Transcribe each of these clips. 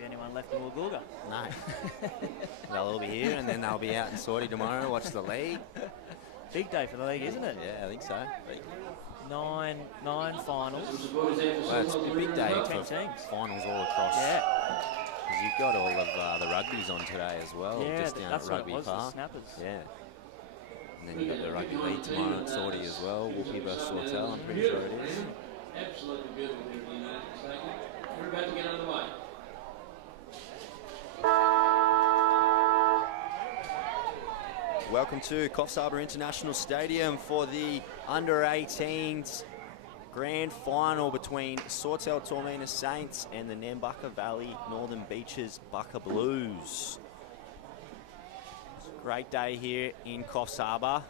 be anyone left in Woolgoolga. No. They'll all be here, and then they'll be out in Sawtell tomorrow, watch the league. Big day for the league, isn't it? Yeah, I think so. Nine finals. Well, it's a big day for 10 teams. finals all across. Yeah. Because you've got all of the rugby's on today as well, Yeah, just down that's at Rugby what it was, the Park. snappers. Yeah. And then you've got the rugby league tomorrow at Sawtell as well. Whoopi versus Sawtell, I'm pretty sure it is. Absolutely beautiful here in the United States. We're about to get underway. Welcome to Coffs Harbour International Stadium for the Under-18s Grand Final between Sawtell Toormina Saints and the Nambucca Valley Northern Beaches Bucka Blues. It's a great day here in Coffs Harbour.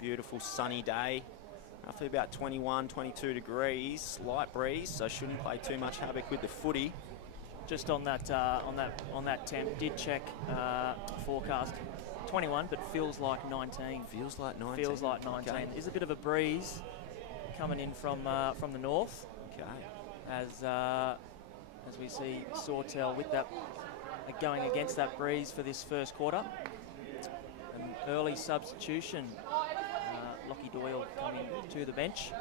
Beautiful sunny day. Roughly about 21, 22 degrees, light breeze, so shouldn't play too much havoc with the footy. Just on that temp, did check forecast. 21, but feels like 19. Feels like 19. Feels like 19. Okay. There's a bit of a breeze coming in from the north. Okay. As we see Sawtell with that going against that breeze for this first quarter. An early substitution. Lockie Doyle coming to the bench,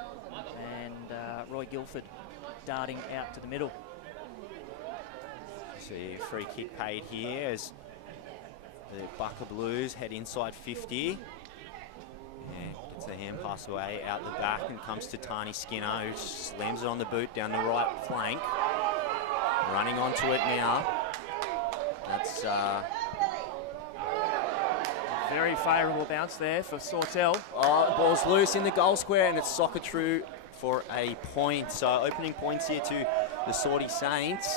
and Roy Guilford darting out to the middle. See a free kick paid here as the Bucka Blues head inside 50. Yeah, gets a hand pass away out the back and comes to Tani Skinner, who slams it on the boot down the right flank. Running onto it now. That's very favourable bounce there for Sawtell. oh, ball's loose in the goal square, and it's soccer true for a point. So opening points here to the Sawtell Saints.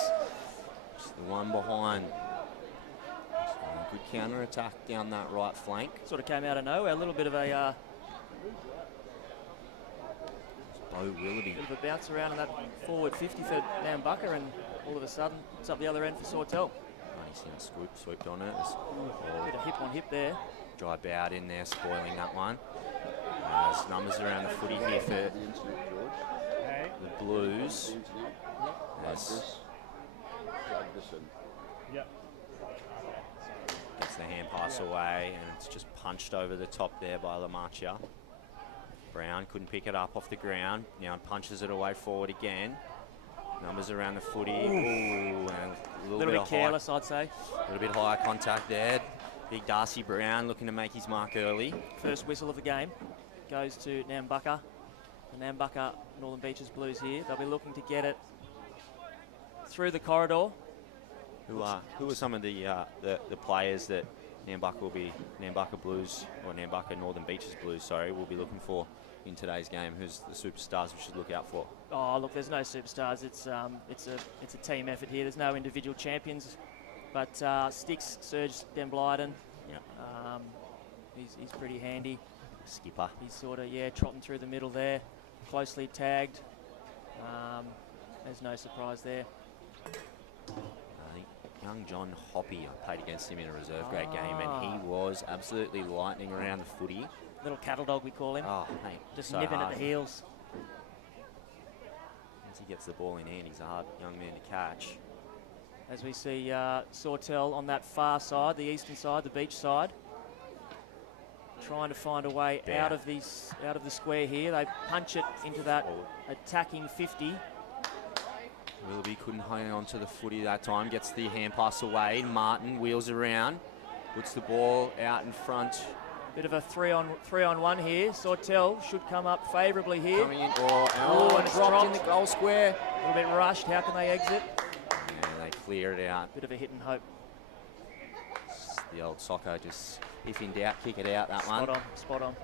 Just the one behind. Good counter-attack down that right flank. Sort of came out of nowhere. A little bit of a Bo Willoughby. bit of a bounce around in that forward 50 for Nambucca, and all of a sudden it's up the other end for Sawtell. Nice swooped on it. Bit of hip on hip there. Dry Bowd in there, spoiling that one. There's numbers around the footy here for the Blues. As gets the hand pass away, and it's just punched over the top there by LaMarcia. Brown couldn't pick it up off the ground. Now punches it away forward again. Numbers around the footy. Ooh, and a little bit careless, I'd say. A little bit higher contact there. Big Darcy Brown looking to make his mark early. First whistle of the game goes to Nambucca. The Nambucca Northern Beaches Blues here. They'll be looking to get it through the corridor. Who are some of the players that Nambucca Blues, or Nambucca Northern Beaches Blues, sorry, will be looking for in today's game? Who's the superstars we should look out for? Oh, look, there's no superstars. It's a team effort here. There's no individual champions, but Sticks, Serge Den Blyden, Yeah. he's pretty handy. Skipper. He's sort of trotting through the middle there, closely tagged. There's no surprise there. I think young John Hoppy, I played against him in a reserve grade game, and he was absolutely lightning around the footy. Little cattle dog, we call him. Oh, mate, Just so nipping hard. at the heels. Once he gets the ball in hand, he's a hard young man to catch. As we see Sawtell on that far side, the eastern side, the beach side, trying to find a way out of the square here. They punch it into that attacking 50. Willoughby couldn't hang on to the footy that time, gets the hand pass away. Martin wheels around, puts the ball out in front. Bit of a three on one here. Sawtell should come up favourably here. Coming in, and it's dropped in the goal square. A little bit rushed. How can they exit? Yeah, they clear it out. Bit of a hit and hope. It's the old soccer, just if in doubt, kick it out, that one. Spot on.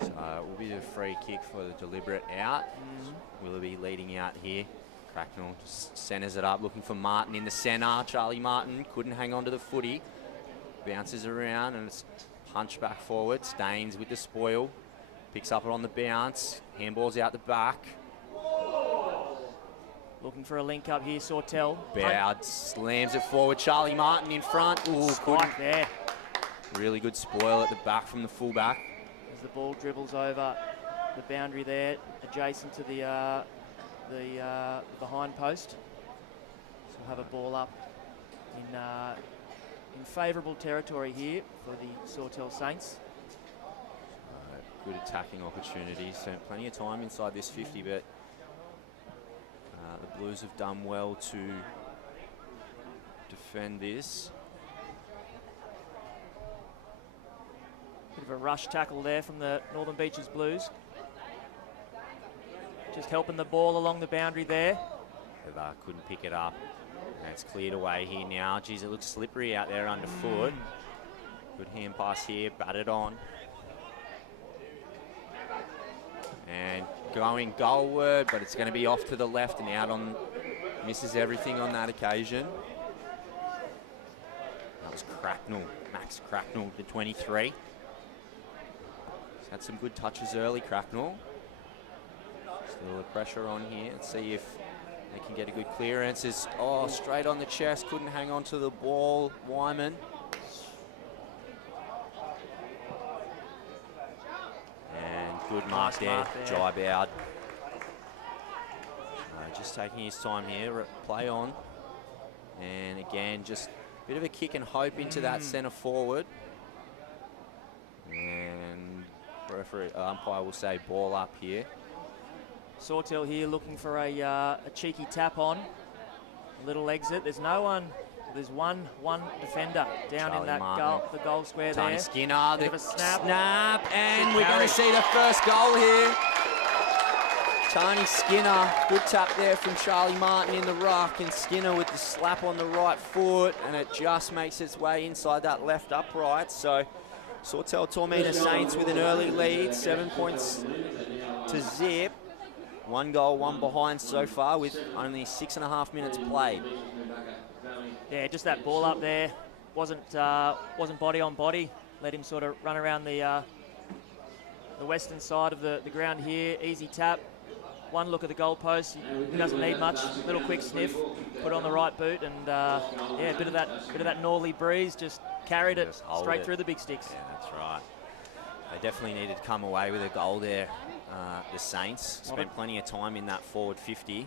So it will be a free kick for the deliberate out. Willoughby leading out here. Cracknell just centres it up, looking for Martin in the centre. Charlie Martin couldn't hang on to the footy. Bounces around, and it's punched back forward. Staines with the spoil. Picks up it on the bounce. Handball's out the back. Looking for a link up here, Sawtell. Bowd slams it forward. Charlie Martin in front. Ooh, Spike there. Really good spoil at the back from the fullback. As the ball dribbles over the boundary there, adjacent to the behind post. So we'll have a ball up in favourable territory here for the Sawtell Saints. Good attacking opportunities, so plenty of time inside this 50, but the Blues have done well to defend this. Bit of a rush tackle there from the Northern Beaches Blues. Just helping the ball along the boundary there. Heather couldn't pick it up. And it's cleared away here now. Geez, it looks slippery out there underfoot. Good hand pass here, batted on. And going goalward, but it's going to be off to the left and out on, misses everything on that occasion. That was Cracknell, Max Cracknell, the 23. He's had some good touches early, Cracknell. Still the pressure on here. Let's see if they can get a good clearance. It's, straight on the chest, couldn't hang on to the ball, Wyman. Good mark there, jibe out. Just taking his time here, play on. And again, just a bit of a kick and hope into that centre forward. And umpire will say ball up here. Sawtell here looking for a cheeky tap on. A little exit. There's no one. There's one defender down in that the goal square there. Tony Skinner, the snap, and we're going to see the first goal here. Tony Skinner, good tap there from Charlie Martin in the ruck, and Skinner with the slap on the right foot, and it just makes its way inside that left upright. So Sawtell Toormina Saints with an early lead, 7 points to zip. 1 goal, 1 behind so far with only 6.5 minutes played. Yeah, just that ball up there wasn't body on body. Let him sort of run around the western side of the ground here. Easy tap. One look at the goalpost. He doesn't need much. Little quick sniff. Put on the right boot, and yeah, a bit of that northerly breeze just carried it straight through the big sticks. Yeah, that's right. They definitely needed to come away with a goal there. The Saints spent plenty of time in that forward 50.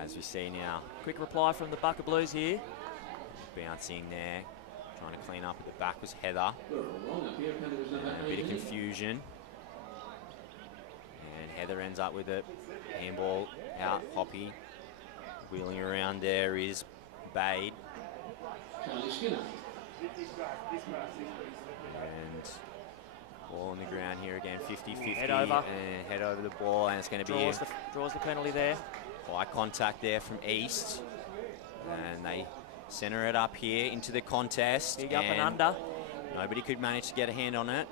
As we see now. Quick reply from the Bucka Blues here. Bouncing there. Trying to clean up at the back was Heather. And a bit of confusion. And Heather ends up with it. Handball out, Hoppy. Wheeling around there is Bade. And ball on the ground here again, 50-50. Head over. And head over the ball, and it's going to be... Draws the penalty there. Eye contact there from East, and they centre it up here into the contest. Big up and under. Nobody could manage to get a hand on it.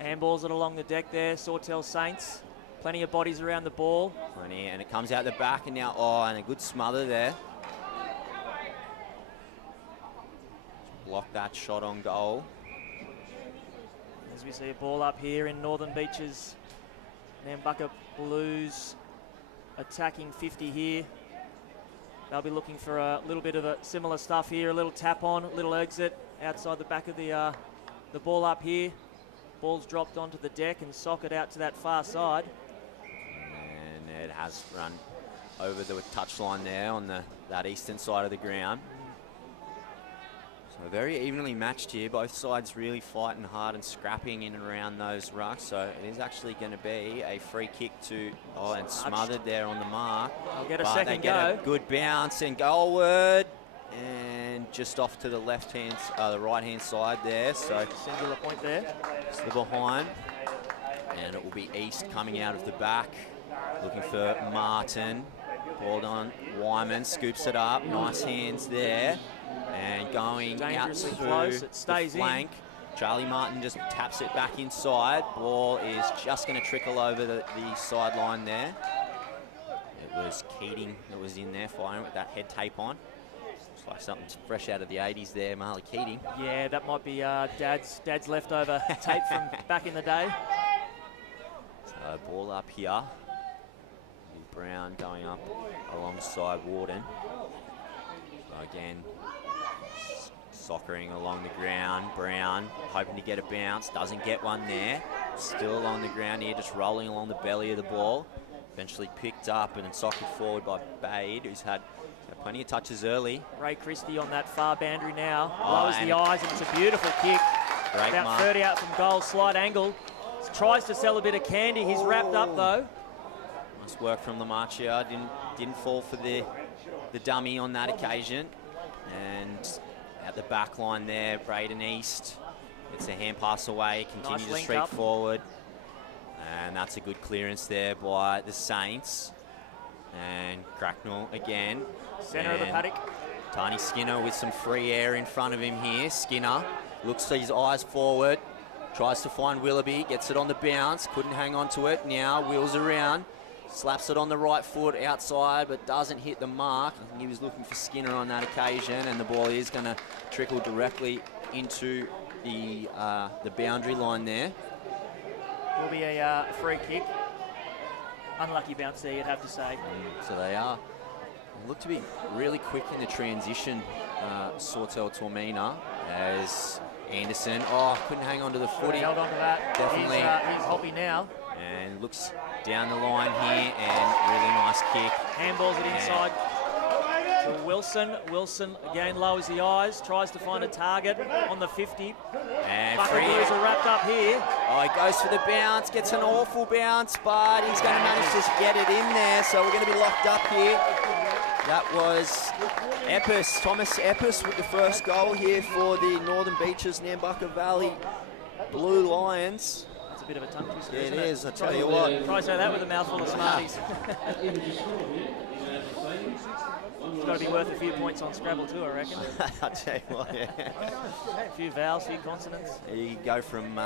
Handballs it along the deck there, Sawtell Saints. Plenty of bodies around the ball. Plenty, and it comes out the back, and now, and a good smother there. Block that shot on goal. As we see a ball up here in Northern Beaches. Nambucca Blues attacking 50 here. They'll be looking for a little bit of a similar stuff here. A little tap on, a little exit outside the back of the ball up here. Ball's dropped onto the deck and socket out to that far side. And it has run over the touchline there on that eastern side of the ground. So very evenly matched here. Both sides really fighting hard and scrapping in and around those rucks. So it is actually going to be a free kick to, and smothered there on the mark. I'll get a but second they get a good bounce and goalward. And just off to the the right-hand side there. So singular point there. Slip behind. And it will be East coming out of the back. Looking for Martin. Ball on. Wyman scoops it up. Nice hands there. And going out to close. It stays the flank. in. Charlie Martin just taps it back inside. Ball is just going to trickle over the sideline there. It was Keating that was in there firing with that head tape on. Looks like something fresh out of the 80s there, Marley Keating. Yeah, that might be Dad's leftover tape from back in the day. So ball up here. Brown going up alongside Warden. So again, Soccering along the ground. Brown hoping to get a bounce. Doesn't get one there. Still along the ground here, just rolling along the belly of the ball. Eventually picked up and then sockered forward by Bade, who's had plenty of touches early. Ray Christie on that far boundary now. Oh, Lowers the eyes, and it's a beautiful kick. Great About mark. 30 out from goal, slight angle. Tries to sell a bit of candy. He's wrapped up though. Nice work from Nambucca. Didn't fall for the dummy on that occasion. And at the back line there, Braden East. It's a hand pass away, continue to link streak up. forward. And that's a good clearance there by the Saints. And Cracknell again. Centre of the And paddock. Tiny Skinner with some free air in front of him here. Skinner looks to his eyes forward. Tries to find Willoughby, gets it on the bounce, couldn't hang on to it. Now wheels around, slaps it on the right foot outside, but doesn't hit the mark. I think he was looking for Skinner on that occasion, and the ball is going to trickle directly into the boundary line there. Will be a free kick. Unlucky bounce there, you'd have to say. So they are. They look to be really quick in the transition, Sawtell Toormina, as Anderson, couldn't hang on to the footy. Held on to that. Definitely. He's hoppy now. And looks down the line here, and really nice kick. Handballs it inside to Wilson. Wilson again lowers the eyes, tries to find a target on the 50. And Bucket free. Blues are wrapped up here. Oh, he goes for the bounce, gets an awful bounce, but he's going to manage to get it in there, so we're going to be locked up here. That was Epis, Thomas Epis with the first goal here for the Northern Beaches Nambucca Valley Blue Lions. It's a bit of a tongue twister, Yeah, it isn't it? is, I tell you what. Try to say that with a mouthful of Smarties. It's got to be worth a few points on Scrabble too, I reckon. I tell you what, yeah. A few vowels, a few consonants. You go from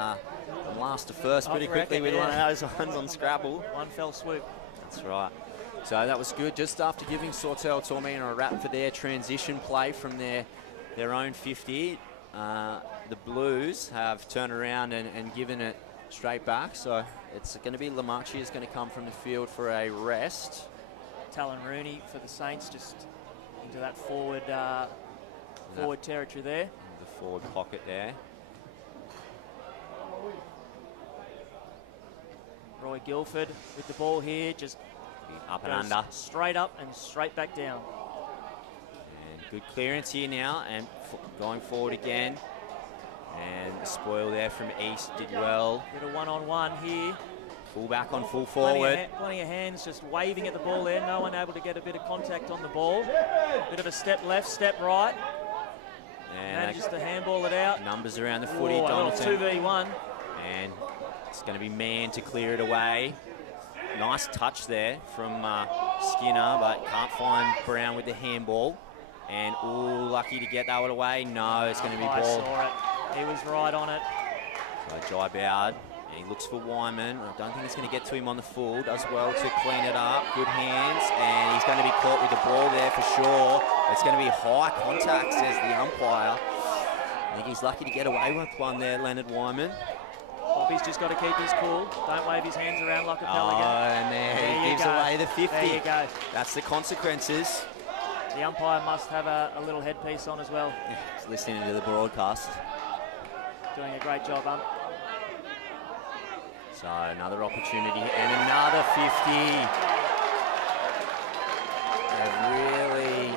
last to first pretty I reckon, quickly with yeah. one of those ones on Scrabble. One fell swoop. That's right. So that was good. Just after giving Sawtell Toormina a wrap for their transition play from their own 50, the Blues have turned around and given it straight back. So it's going to be Lamachi is going to come from the field for a rest. Talon Rooney for the Saints, just into that forward territory there. The forward pocket there. Roy Guilford with the ball here, just Up and goes under. straight up and straight back down. And good clearance here now, and going forward again. And the spoil there from East did well. Bit of one-on-one here. Full back on full forward. Plenty of hands just waving at the ball there. No one able to get a bit of contact on the ball. Bit of a step left, step right. And Manages to handball it out. numbers around the footy, Oh, a little Donaldson. 2v1. And it's going to be Man to clear it away. Nice touch there from Skinner, but can't find Brown with the handball. And lucky to get that one away. No, it's going to be I ball. saw it. He was right on it. So Jai Bowd, and he looks for Wyman. I don't think it's going to get to him on the full. Does well to clean it up. Good hands, and he's going to be caught with the ball there for sure. It's going to be high contact, says the umpire. I think he's lucky to get away with one there, Leonard Wyman. Bobby's just got to keep his cool. Don't wave his hands around like a Oh, pelican. and there he you gives go. away the 50. There you go. That's the consequences. The umpire must have a little headpiece on as well. He's listening to the broadcast. Doing a great job, So another opportunity and another 50. They really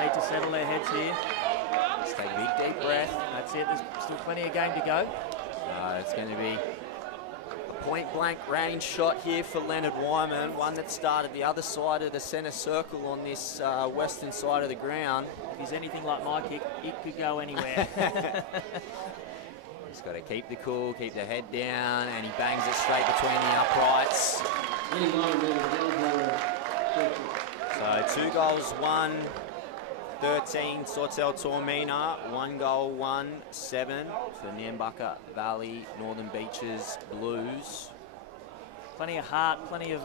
Need to settle their heads here. just take a big deep breath. That's it. There's still plenty of game to go. It's going to be a point-blank range shot here for Leonard Wyman, one that started the other side of the centre circle on this western side of the ground. If he's anything like my kick, it could go anywhere. He's got to keep the cool, keep the head down, and he bangs it straight between the uprights. So 2 goals, 1-13 Sawtell Toormina, 1 goal, 1-7 for Nambucca Valley Northern Beaches Blues. Plenty of heart, plenty of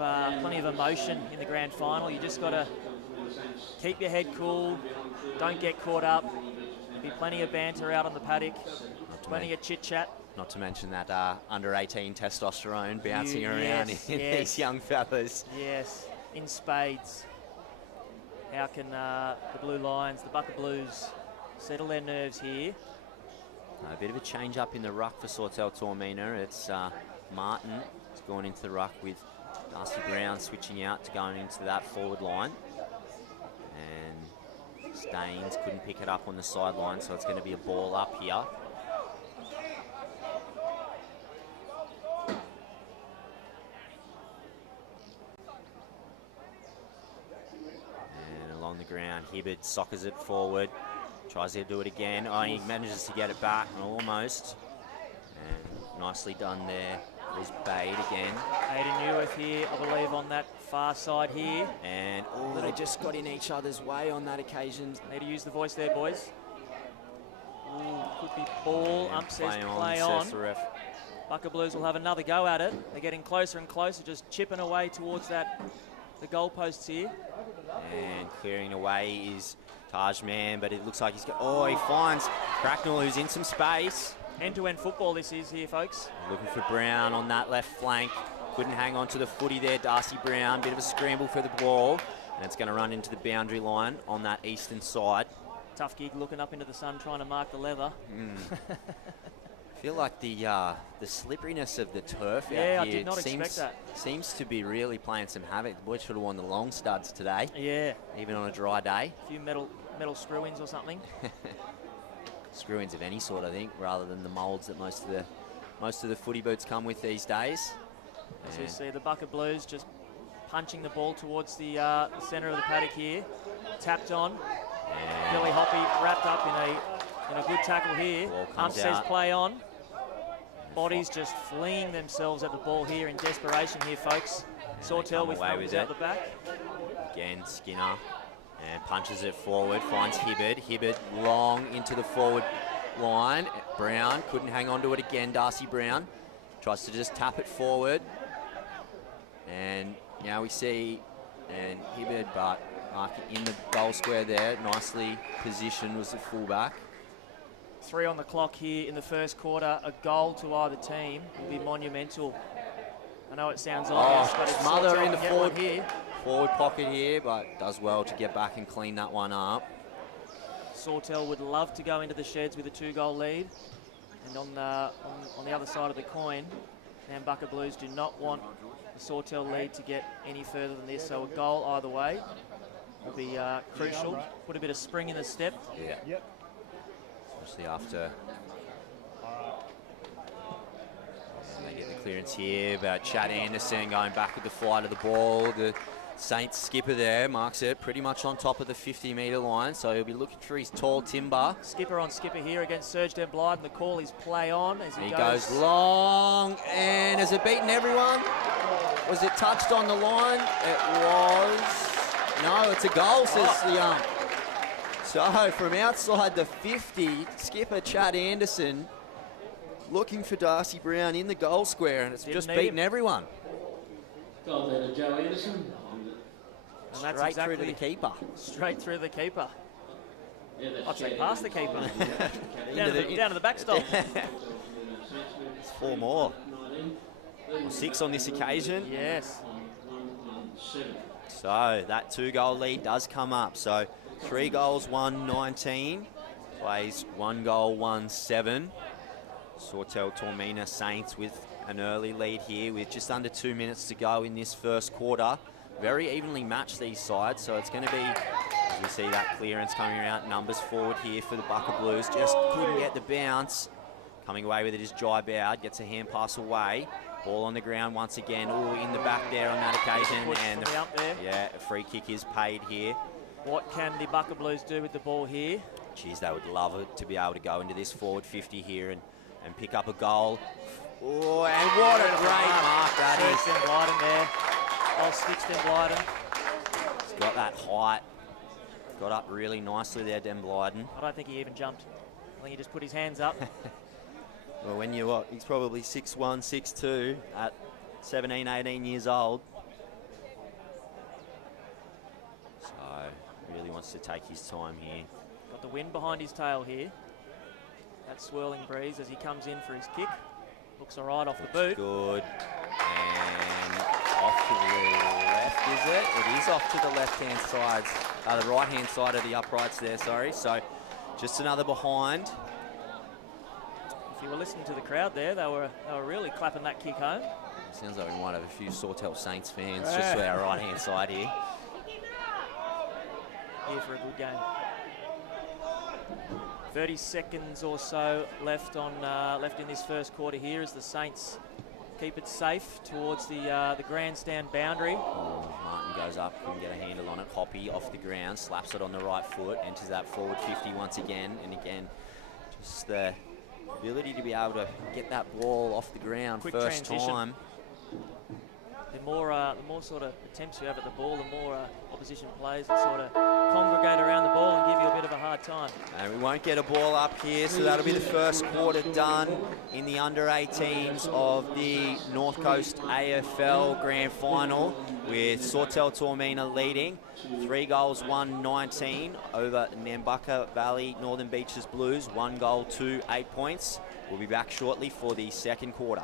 emotion in the grand final. You just got to keep your head cool, don't get caught up. There'll be plenty of banter out on the paddock, plenty of chit-chat. Not to mention that under-18 testosterone bouncing around yes, in yes. these young fellas. Yes, in spades. How can the Blue Lions, the Bucket Blues, settle their nerves here. A bit of a change up in the ruck for Sawtell Toormina. It's Martin has gone into the ruck with Darcy Brown switching out to going into that forward line. And Staines couldn't pick it up on the sideline, so it's going to be a ball up here. And along the ground, Hibbard soccers it forward. Tries to do it again. Oh, he manages to get it back, almost. And nicely done there. There's Bade again. Aiden Newworth here, I believe, on that far side here. And they just got in each other's way on that occasion. Need to use the voice there, boys. Ooh, could be ball. Ump says play on. Says the ref. Bucka Blues will have another go at it. They're getting closer and closer, just chipping away towards the goalposts here. And clearing away is Tajman, but it looks like he's got... Oh, he finds Cracknell, who's in some space. End-to-end football this is here, folks. Looking for Brown on that left flank. Couldn't hang on to the footy there, Darcy Brown. Bit of a scramble for the ball. And it's going to run into the boundary line on that eastern side. Tough gig looking up into the sun, trying to mark the leather. I feel like the slipperiness of the turf out Yeah, I here did not expect that. seems to be really playing some havoc. The boys should have worn the long studs today. Yeah. Even on a dry day. A few metal screw-ins or something. Screw-ins of any sort, I think, rather than the moulds that most of the footy boots come with these days. As we see the Bucka Blues just punching the ball towards the centre of the paddock here. Tapped on. Billy Hoppy wrapped up in a good tackle here. Ump says play on. Bodies just fleeing themselves at the ball here in desperation here, folks. Sawtell with thumbs out the back. Again, Skinner. And punches it forward, finds Hibbard. Hibbard long into the forward line. Brown couldn't hang on to it again, Darcy Brown. Tries to just tap it forward. And now we see and Hibbard, but in the goal square there, nicely positioned was the fullback. 3 on the clock here in the first quarter. A goal to either team will be monumental. I know it sounds obvious, but it's Smother in the forward pocket here, but does well to get back and clean that one up. Sawtell would love to go into the sheds with a 2-goal lead. And on the other side of the coin, Nambucca Blues do not want the Sawtell lead to get any further than this. So a goal either way will be crucial. Put a bit of spring in the step. Yeah. Yep. Especially after they get the clearance here, but Chad Anderson going back with the flight of the ball. The Saints skipper there marks it pretty much on top of the 50-metre line, so he'll be looking for his tall timber. Skipper on skipper here against Serge Den Blyden. The call is play on as he goes long, and has it beaten everyone? Was it touched on the line? It was. No, it's a goal, says the ump. So from outside the 50, skipper Chad Anderson looking for Darcy Brown in the goal square, and it's just beaten everyone. Goal there to Joe Anderson. And that's straight exactly through to the keeper. Straight through the keeper. Yeah, I'd say past the keeper. Into down to the backstop. It's 4 more. Or 6 on this occasion. Yes. So that 2-goal lead does come up. So 3 goals, 1-19. Plays 1 goal, 1-7. Sawtell Toormina Saints with an early lead here with just under 2 minutes to go in this first quarter. Very evenly matched these sides, so it's going to be, as we see that clearance coming around, numbers forward here for the Bucka Blues. Just couldn't get the bounce. Coming away with it is Jai Bowd, gets a hand pass away. Ball on the ground once again, in the back there on that occasion. And a free kick is paid here. What can the Bucka Blues do with the ball here? Geez, they would love it to be able to go into this forward 50 here and pick up a goal. Oh, and what a great mark that is. Den Blyden there. Oh, sticks Den Blyden. He's got that height. Got up really nicely there, Den Blyden. I don't think he even jumped. I think he just put his hands up. Well, when he's probably 6'1", 6'2", at 17, 18 years old. So, really wants to take his time here. Got the wind behind his tail here. That swirling breeze as he comes in for his kick. Looks all right off the boot. Good. And off to the left, is it? It is off to the left-hand side. The right-hand side of the uprights there, sorry. So Just another behind. If you were listening to the crowd there, they were really clapping that kick home. Sounds like we might have a few Sawtell Saints fans just to our right-hand side here. Here for a good game. 30 seconds or so left in this first quarter here as the Saints keep it safe towards the grandstand boundary. Oh, Martin goes up, couldn't get a handle on it. Hoppy off the ground, slaps it on the right foot, enters that forward 50 once again. And again, just the ability to be able to get that ball off the ground Quick first transition. time. The more sort of attempts you have at the ball, the more opposition players that sort of congregate around the ball and give you a bit of a hard time. And we won't get a ball up here, so that'll be the first quarter done in the under-18s of the North Coast AFL Grand Final, with Sawtell Toormina leading 3 goals, 1-19 over Nambucca Valley Northern Beaches Blues. 1 goal, 2, 8 points. We'll be back shortly for the second quarter.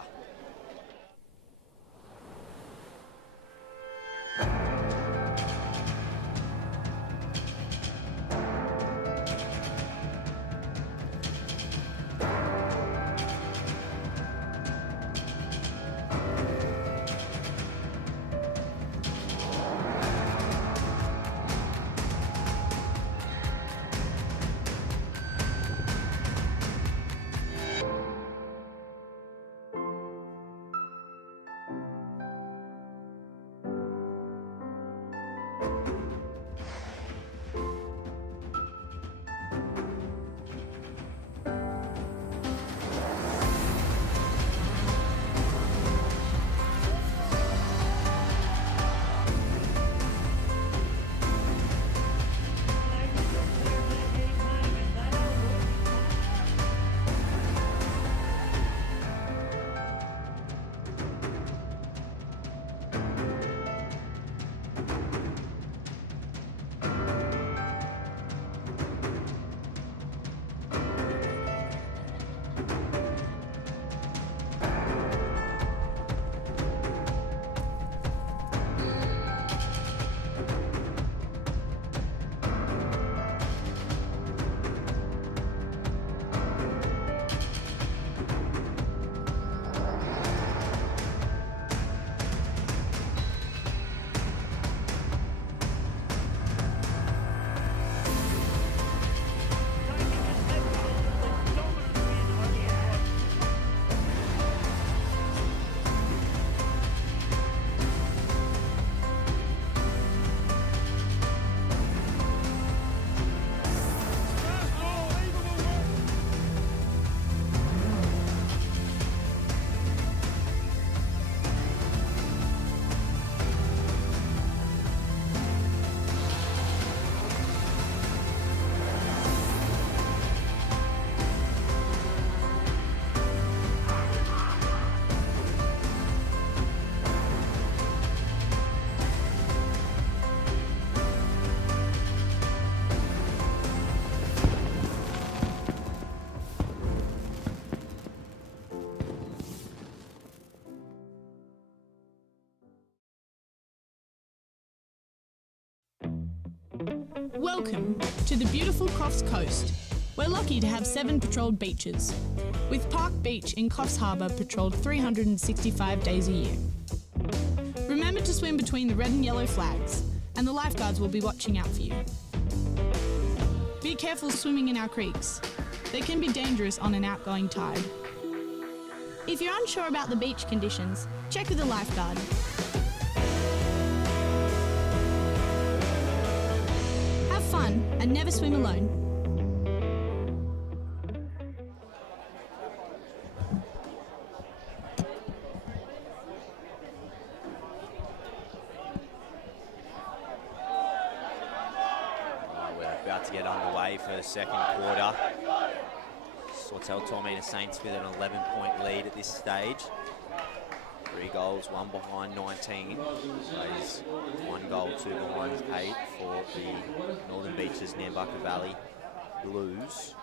Welcome to the beautiful Coffs Coast. We're lucky to have 7 patrolled beaches, with Park Beach in Coffs Harbour patrolled 365 days a year. Remember to swim between the red and yellow flags, and the lifeguards will be watching out for you. Be careful swimming in our creeks. They can be dangerous on an outgoing tide. If you're unsure about the beach conditions, check with a lifeguard. Have fun and never swim alone. We're about to get underway for the second quarter. Sawtell Toormina Saints with an 11-point lead at this stage. 3 goals, 1 behind 19. Plays 1 goal, 2 behind 8 for the Northern Beaches Nambucca Valley Blues.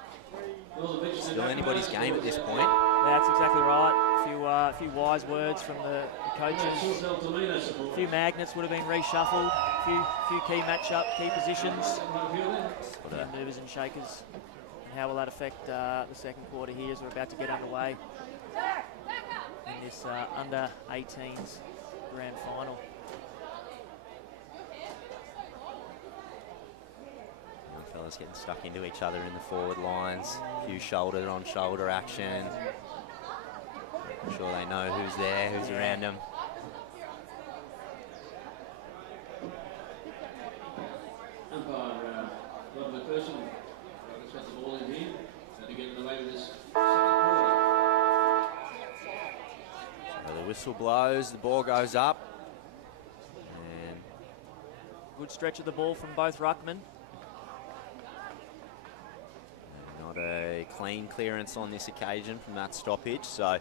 Still anybody's game at this point. That's exactly right. A few wise words from the coaches. A few magnets would have been reshuffled. A few key matchup, key positions. Movers and shakers And how will that affect the second quarter here as we're about to get underway in this under 18s grand final. Young fellas getting stuck into each other in the forward lines. A few shoulder on shoulder action. I'm sure they know who's there, who's around them. Umpire Rob McPherson has got the ball in here to get in the way of this second quarter. So the whistle blows, the ball goes up. And Good stretch of the ball from both ruckmen. not a clean clearance on this occasion from that stoppage. So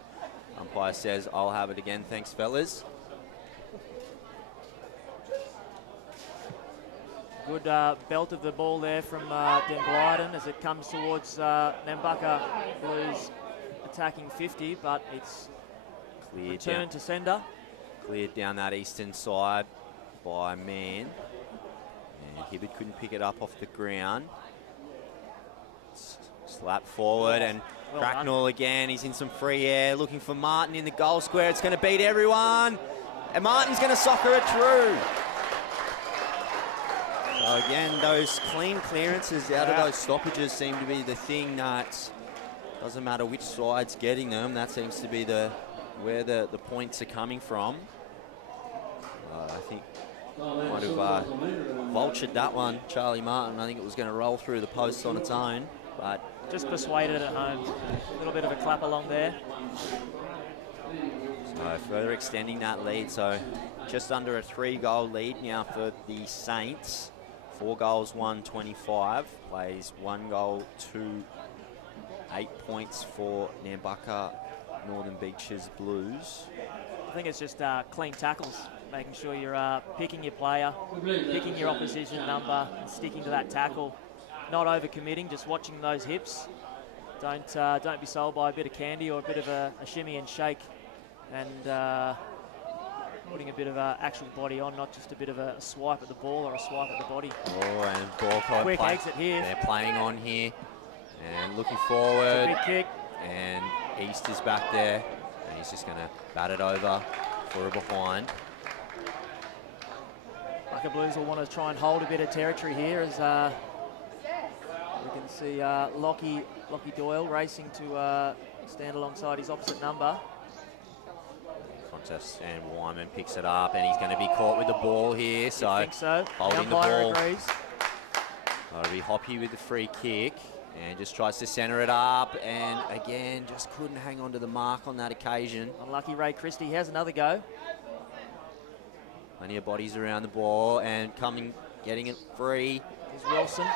umpire says, I'll have it again, thanks fellas. Good belt of the ball there from Den Blyden as it comes towards Nambucca Blues attacking 50, but it's Cleared returned down, to sender. cleared down that eastern side by Mann. And Hibbard couldn't pick it up off the ground. Slap forward and Well Cracknell again. He's in some free air looking for Martin in the goal square. It's going to beat everyone. And Martin's going to soccer it through. So again, those clean clearances out of those stoppages seem to be the thing that doesn't matter which side's getting them. That seems to be where the points are coming from. I think might have vultured that one, Charlie Martin. I think it was going to roll through the post on its own, but Just persuaded at home. A little bit of a clap along there. so further extending that lead. So just under a 3-goal lead now for the Saints. 4 goals, 1-25. Plays 1 goal, 8 points for Nambucca Northern Beaches Blues. I think it's just clean tackles, making sure you're picking your player, picking your opposition number, and sticking to that tackle. Not overcommitting, just watching those hips. Don't be sold by a bit of candy or a bit of a shimmy and shake, and putting a bit of actual body on, not just a bit of a swipe at the ball or a swipe at the body. Oh, and ball code Quick exit here. They're playing on here and looking It's a forward. big kick. And East is back there, and he's just going to bat it over for a behind. Bucca Blues will want to try and hold a bit of territory here as we can see Lockie Doyle racing to stand alongside his opposite number. Contest, and Wyman picks it up, and he's going to be caught with the ball here. So I think so. holding the Umpire ball. agrees. Got to be Hoppy with the free kick, and just tries to centre it up, and again just couldn't hang on to the mark on that occasion. Unlucky Ray Christie has another go. Plenty of bodies around the ball, and getting it free. Here's Wilson.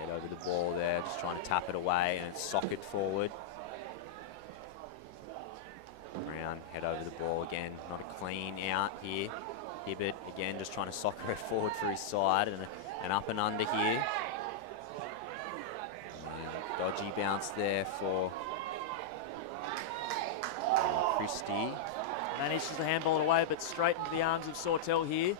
Head over the ball there, just trying to tap it away, and it's socket forward. Brown head over the ball again, not a clean out here. Hibbert again just trying to soccer it forward for his side, and an up and under here. And dodgy bounce there for Christie. Manages to handball it away, but straight into the arms of Sawtell here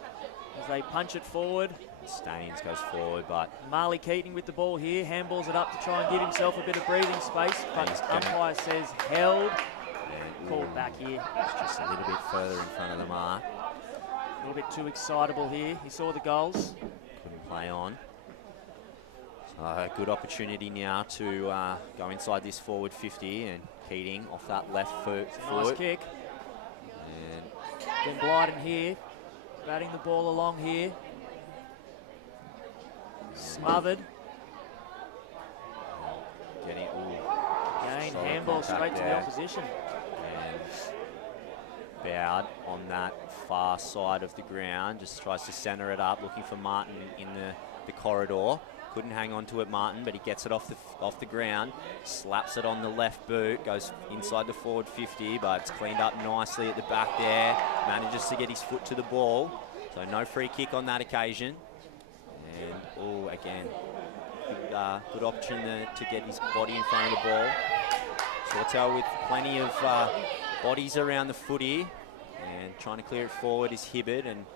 as they punch it forward. Staines goes forward, but Marley Keating with the ball here, handballs it up to try and give himself a bit of breathing space, but he's gonna- umpire says held. and, Called back here. it's just a little bit further in front of the mark. A little bit too excitable here. He saw the goals. Couldn't play on. So a good opportunity now to go inside this forward 50, and Keating off that left foot. Nice kick. And Then Blyden here, batting the ball along here. Smothered. getting Again, solid handball contact straight to the there. opposition. And Bowd on that far side of the ground, just tries to centre it up, looking for Martin in the corridor. Couldn't hang on to it, Martin, but he gets it off the ground, slaps it on the left boot, goes inside the forward 50, but it's cleaned up nicely at the back there. Manages to get his foot to the ball, so no free kick on that occasion. And again, good option to get his body in front of the ball. Sawtell with plenty of bodies around the footy, and trying to clear it forward is Hibbert, and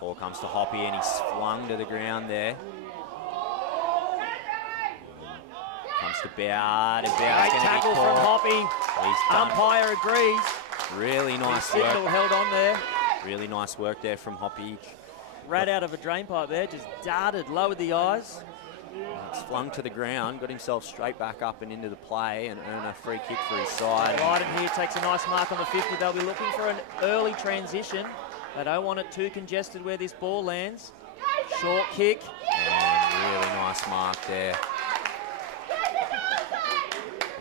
Ball comes to Hoppy and he's flung to the ground there. Comes to Bowd, and Bowd's Great going to be tackle from caught. Hoppy. He's done. Umpire agrees. Really nice Signal work. held on there. Really nice work there from Hoppy. Rat out of a drain pipe there, just darted, lowered the eyes. It's flung to the ground, got himself straight back up and into the play and earned a free kick for his side. Blyden here takes a nice mark on the 50. They'll be looking for an early transition. They don't want it too congested where this ball lands. Short kick. And really nice mark there.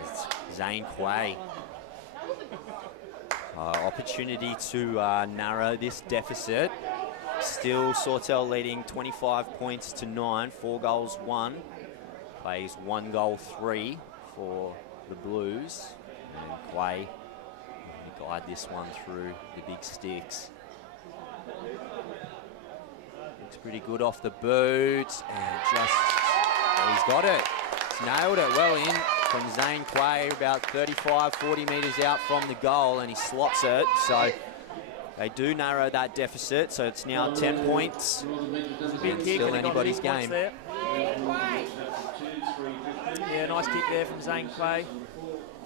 It's Zane Quay. Opportunity to narrow this deficit. Still Sawtell leading 25 points to 9, 4 goals 1. Plays 1 goal 3 for the Blues. And Quay will guide this one through the big sticks. Looks pretty good off the boot and he's got it. He's nailed it well in from Zane Quay, about 35, 40 metres out from the goal, and he slots it. So they do narrow that deficit, so it's now 10 points. Big kick, still anybody's game. there. Yeah, nice kick there from Zane Quay.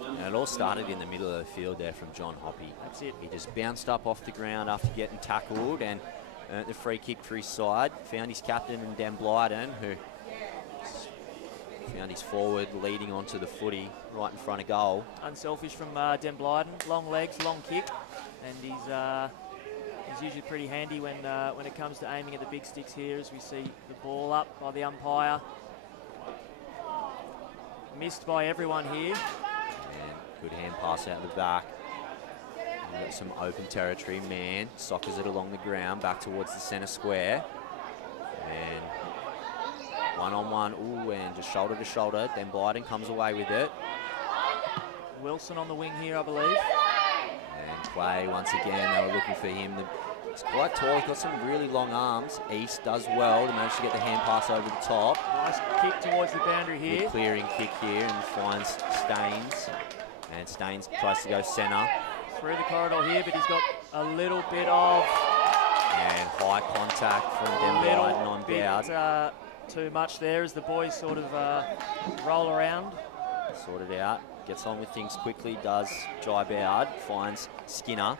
And it all started in the middle of the field there from John Hoppy. That's it. He just bounced up off the ground after getting tackled and earned the free kick for his side. Found his captain in Dan Blyden, who found his forward leading onto the footy right in front of goal. Unselfish from Den Blyden. Long legs, long kick, and he's usually pretty handy when it comes to aiming at the big sticks here, as we see the ball up by the umpire. Missed by everyone here. And good hand pass out the back. And got some open territory. Man soccers it along the ground back towards the centre square. And one-on-one, ooh, and just shoulder to shoulder. Then Blyden comes away with it. Wilson on the wing here, I believe. And Quay, once again, they were looking for him. He's quite tall, he's got some really long arms. East does well to manage to get the hand pass over the top. Nice kick towards the boundary here. Good clearing kick here and finds Staines. And Staines tries to go centre. Through the corridor here, but he's got a little bit of... And high contact from Den Blyden on Bowd. Too much there as the boys sort of roll around. Sorted out, gets on with things quickly, does Jai Bowd, finds Skinner.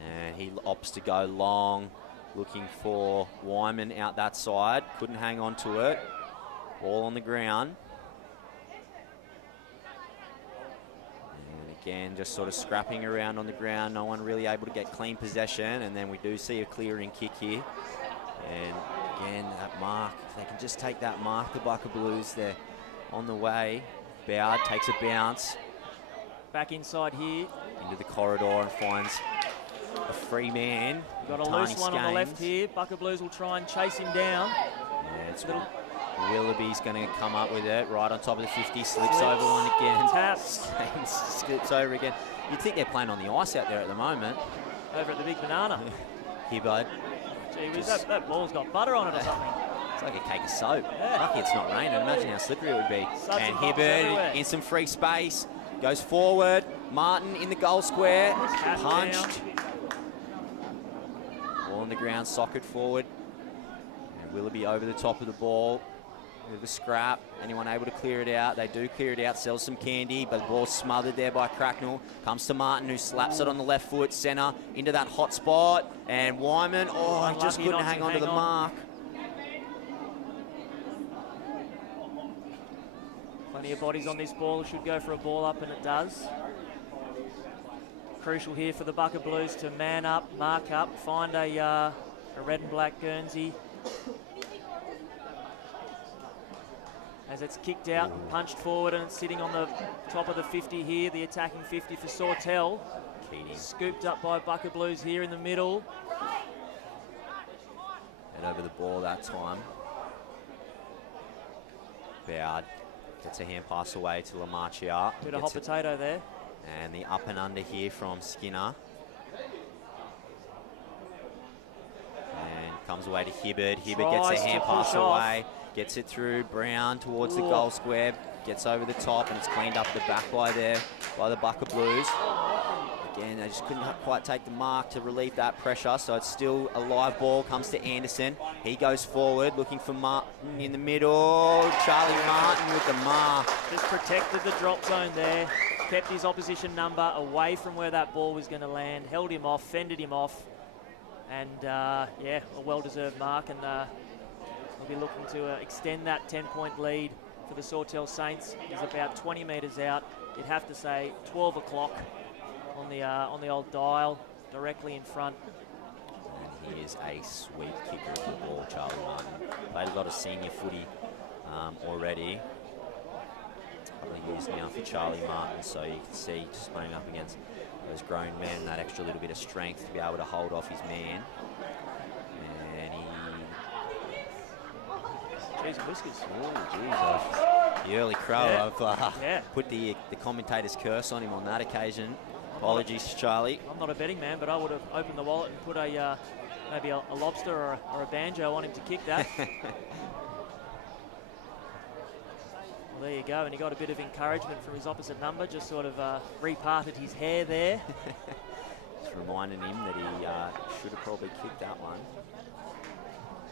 And he opts to go long, looking for Wyman out that side. Couldn't hang on to it. Ball on the ground. And again, just sort of scrapping around on the ground. No one really able to get clean possession. And then we do see a clearing kick here. And again, that mark. If they can just take that mark, the Bucka Blues, they're on the way. Bowd takes a bounce. Back inside here. Into the corridor and finds a free man. Got a loose one on the left here. Bucka Blues will try and chase him down. Yeah, it's Willoughby's going to come up with it right on top of the 50. Slips over one again. Taps. Slips over again. You'd think they're playing on the ice out there at the moment. Over at the Big Banana. Here, bud. Gee whiz, that ball's got butter on it or something. It's like a cake of soap. Yeah. Lucky it's not raining. Imagine how slippery it would be. Suds and and bumps everywhere. Hibberd in some free space. Goes forward. Martin in the goal square. Punched. Ball on the ground, socket forward. And Willoughby over the top of the ball. Bit of a scrap. Anyone able to clear it out? They do clear it out, sells some candy, but the ball's smothered there by Cracknell. Comes to Martin, who slaps it on the left foot, centre, into that hot spot. And Wyman, he just couldn't hang on to the mark. Plenty of bodies on this ball. Should go for a ball up, and it does. Crucial here for the Bucka Blues to man up, mark up, find a red and black Guernsey. As it's kicked out and punched forward, and it's sitting on the top of the 50 here, the attacking 50 for Sawtell. Keating. Scooped up by Bucka Blues here in the middle. Head over the ball that time. Bowd gets a hand pass away to Lamarchia. Bit of hot potato there. And the up and under here from Skinner. And comes away to Hibberd. Hibberd gets a hand pass away. Gets it through Brown towards the goal square. Gets over the top, and it's cleaned up the back by the Bucka Blues. again, they just couldn't quite take the mark to relieve that pressure, so it's still a live ball. Comes to Anderson. He goes forward, looking for Martin in the middle. Charlie Martin with the mark. Just protected the drop zone there. Kept his opposition number away from where that ball was going to land. Held him off, fended him off. And, yeah, a well-deserved mark. And we'll be looking to extend that 10-point lead for the Sawtell Saints. He's about 20 metres out. You'd have to say 12 o'clock on the old dial, directly in front. And he is a sweet kicker of the ball, Charlie Martin. Played a lot of senior footy already. Probably used now for Charlie Martin, so you can see just playing up against those grown men, that extra little bit of strength to be able to hold off his man. And he... Jeez, whiskers. Oh, jeez. The early crow. Yeah. I've put the commentator's curse on him on that occasion. Apologies to Charlie. I'm not a betting man, but I would have opened the wallet and put maybe a lobster or a banjo on him to kick that. Well, there you go, and he got a bit of encouragement from his opposite number, just sort of reparted his hair there. Just reminding him that he should have probably kicked that one.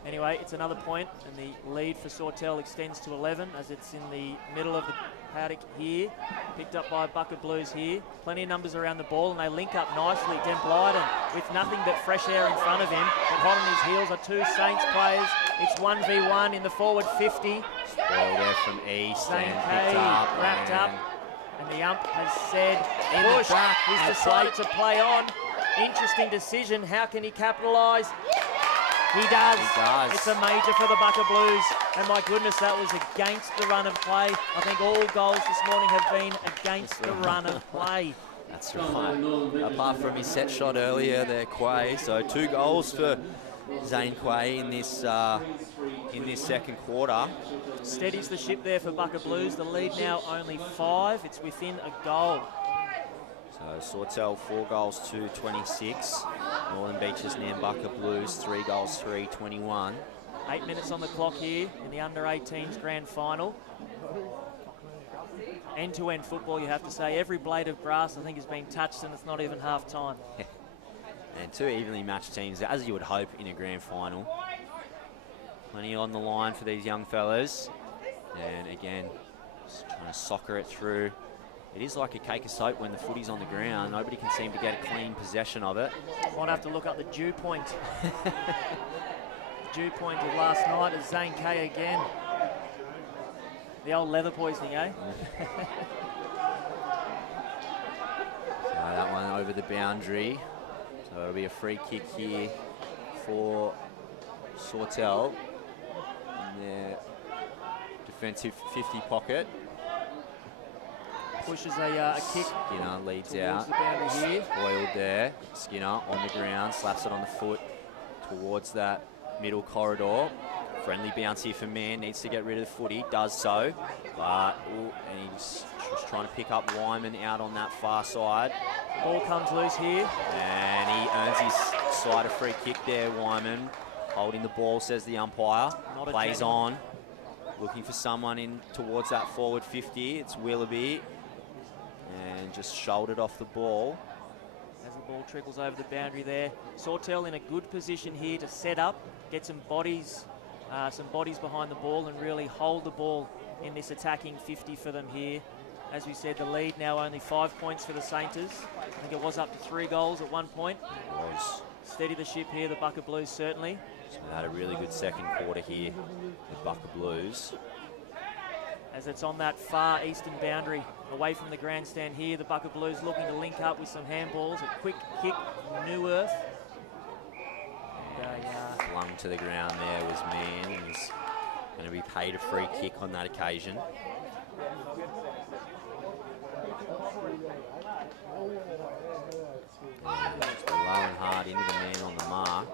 Anyway, it's another point, and the lead for Sawtell extends to 11 as it's in the middle of the paddock here. Picked up by Bucket Blues here. Plenty of numbers around the ball, and they link up nicely. Den Blyden with nothing but fresh air in front of him, but hot on his heels are two Saints players. It's 1v1 in the forward 50. Ball there from East Zane and Kay picked up. wrapped up, and the ump has said In the push. back, He's and decided to play on. Interesting decision. How can he capitalise? He does. It's a major for the Bucker Blues. And my goodness, that was against the run of play. I think all goals this morning have been against the run of play. That's right. Apart from his set shot earlier there, Quay. So 2 goals for Zane Quay in this second quarter. Steadies the ship there for Bucker Blues. The lead now only 5. It's within a goal. So Sawtell 4 goals to 26. Northern Beaches Nambucca Blues 3 goals 3-21. 8 minutes on the clock here in the under-18s grand final. End-to-end football, you have to say. Every blade of grass, I think, has been touched, and it's not even half-time. And 2 evenly matched teams, as you would hope in a grand final. Plenty on the line for these young fellas. And again, just trying to soccer it through. It is like a cake of soap when the footy's on the ground. Nobody can seem to get a clean possession of it. Might have to look up the dew point. The dew point of last night is Zane Kay again. The old leather poisoning, eh? So that one over the boundary. So it'll be a free kick here for Sawtell in their defensive 50 pocket. Pushes a kick. Skinner leads towards out. the boundary here. Boiled there. Skinner on the ground, slaps it on the foot towards that middle corridor. Friendly bounce here for Mann. Needs to get rid of the footy. Does so. But, and he's just trying to pick up Wyman out on that far side. Ball comes loose here. And he earns his side a free kick there, Wyman. Holding the ball, says the umpire. Plays on. Looking for someone in towards that forward 50. It's Willoughby. And just shouldered off the ball. As the ball trickles over the boundary there. Sawtell in a good position here to set up, get some bodies behind the ball and really hold the ball in this attacking 50 for them here. As we said, the lead now only 5 points for the Sainters. I think it was up to 3 goals at one point. It was. Steady the ship here, the Bucker Blues certainly. So they had a really good second quarter here with Bucker Blues. As it's on that far eastern boundary, away from the grandstand here, the Bucker Blues looking to link up with some handballs. A quick kick, Neuwirth. Flung to the ground there was Mann. He's going to be paid a free kick on that occasion. And just low and hard into the man on the mark.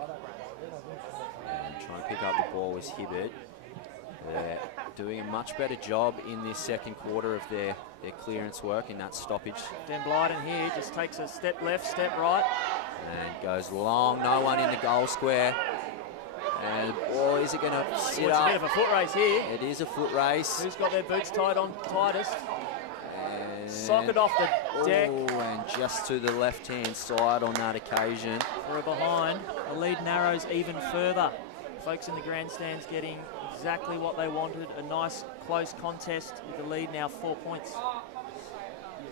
And trying to pick up the ball was Hibbert. They're doing a much better job in this second quarter of their clearance work in that stoppage. Den Blyden here just takes a step left, step right. And goes long, no one in the goal square. And, oh, is it going to sit up? It's a bit of a foot race here. It is a foot race. Who's got their boots tied on tightest? And Socket off the deck. Oh, and just to the left-hand side on that occasion. For a behind, the lead narrows even further. Folks in the grandstands getting exactly what they wanted. A nice close contest with the lead now 4 points.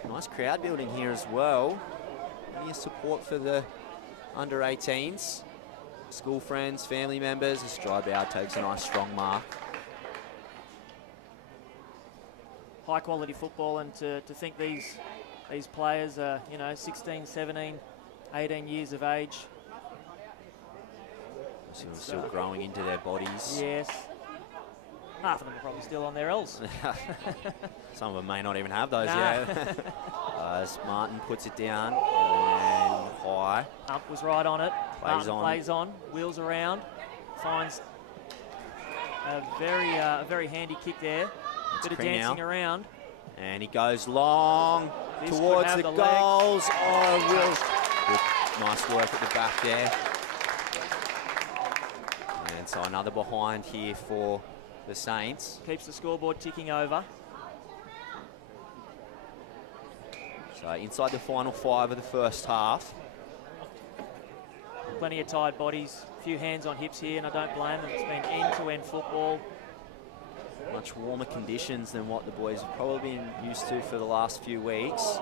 Nice crowd building here as well. Plenty of support for the under-18s. School friends, family members. As Drybow takes a nice strong mark. High quality football, and to think these players are, 16, 17, 18 years of age. Still growing into their bodies. Yes. Half of them are probably still on their L's. Some of them may not even have those Nah. yet. As Martin puts it down and high. Ump was right on it. Plays on. Plays on, wheels around, finds a very handy kick there. Bit of dancing around. And he goes long This towards could the have goals. Oh, Wills. Good, nice work at the back there. And so another behind here for the Saints. Keeps the scoreboard ticking over. So inside the final 5 of the first half. Plenty of tired bodies, a few hands on hips here, and I don't blame them. It's been end-to-end football. Much warmer conditions than what the boys have probably been used to for the last few weeks.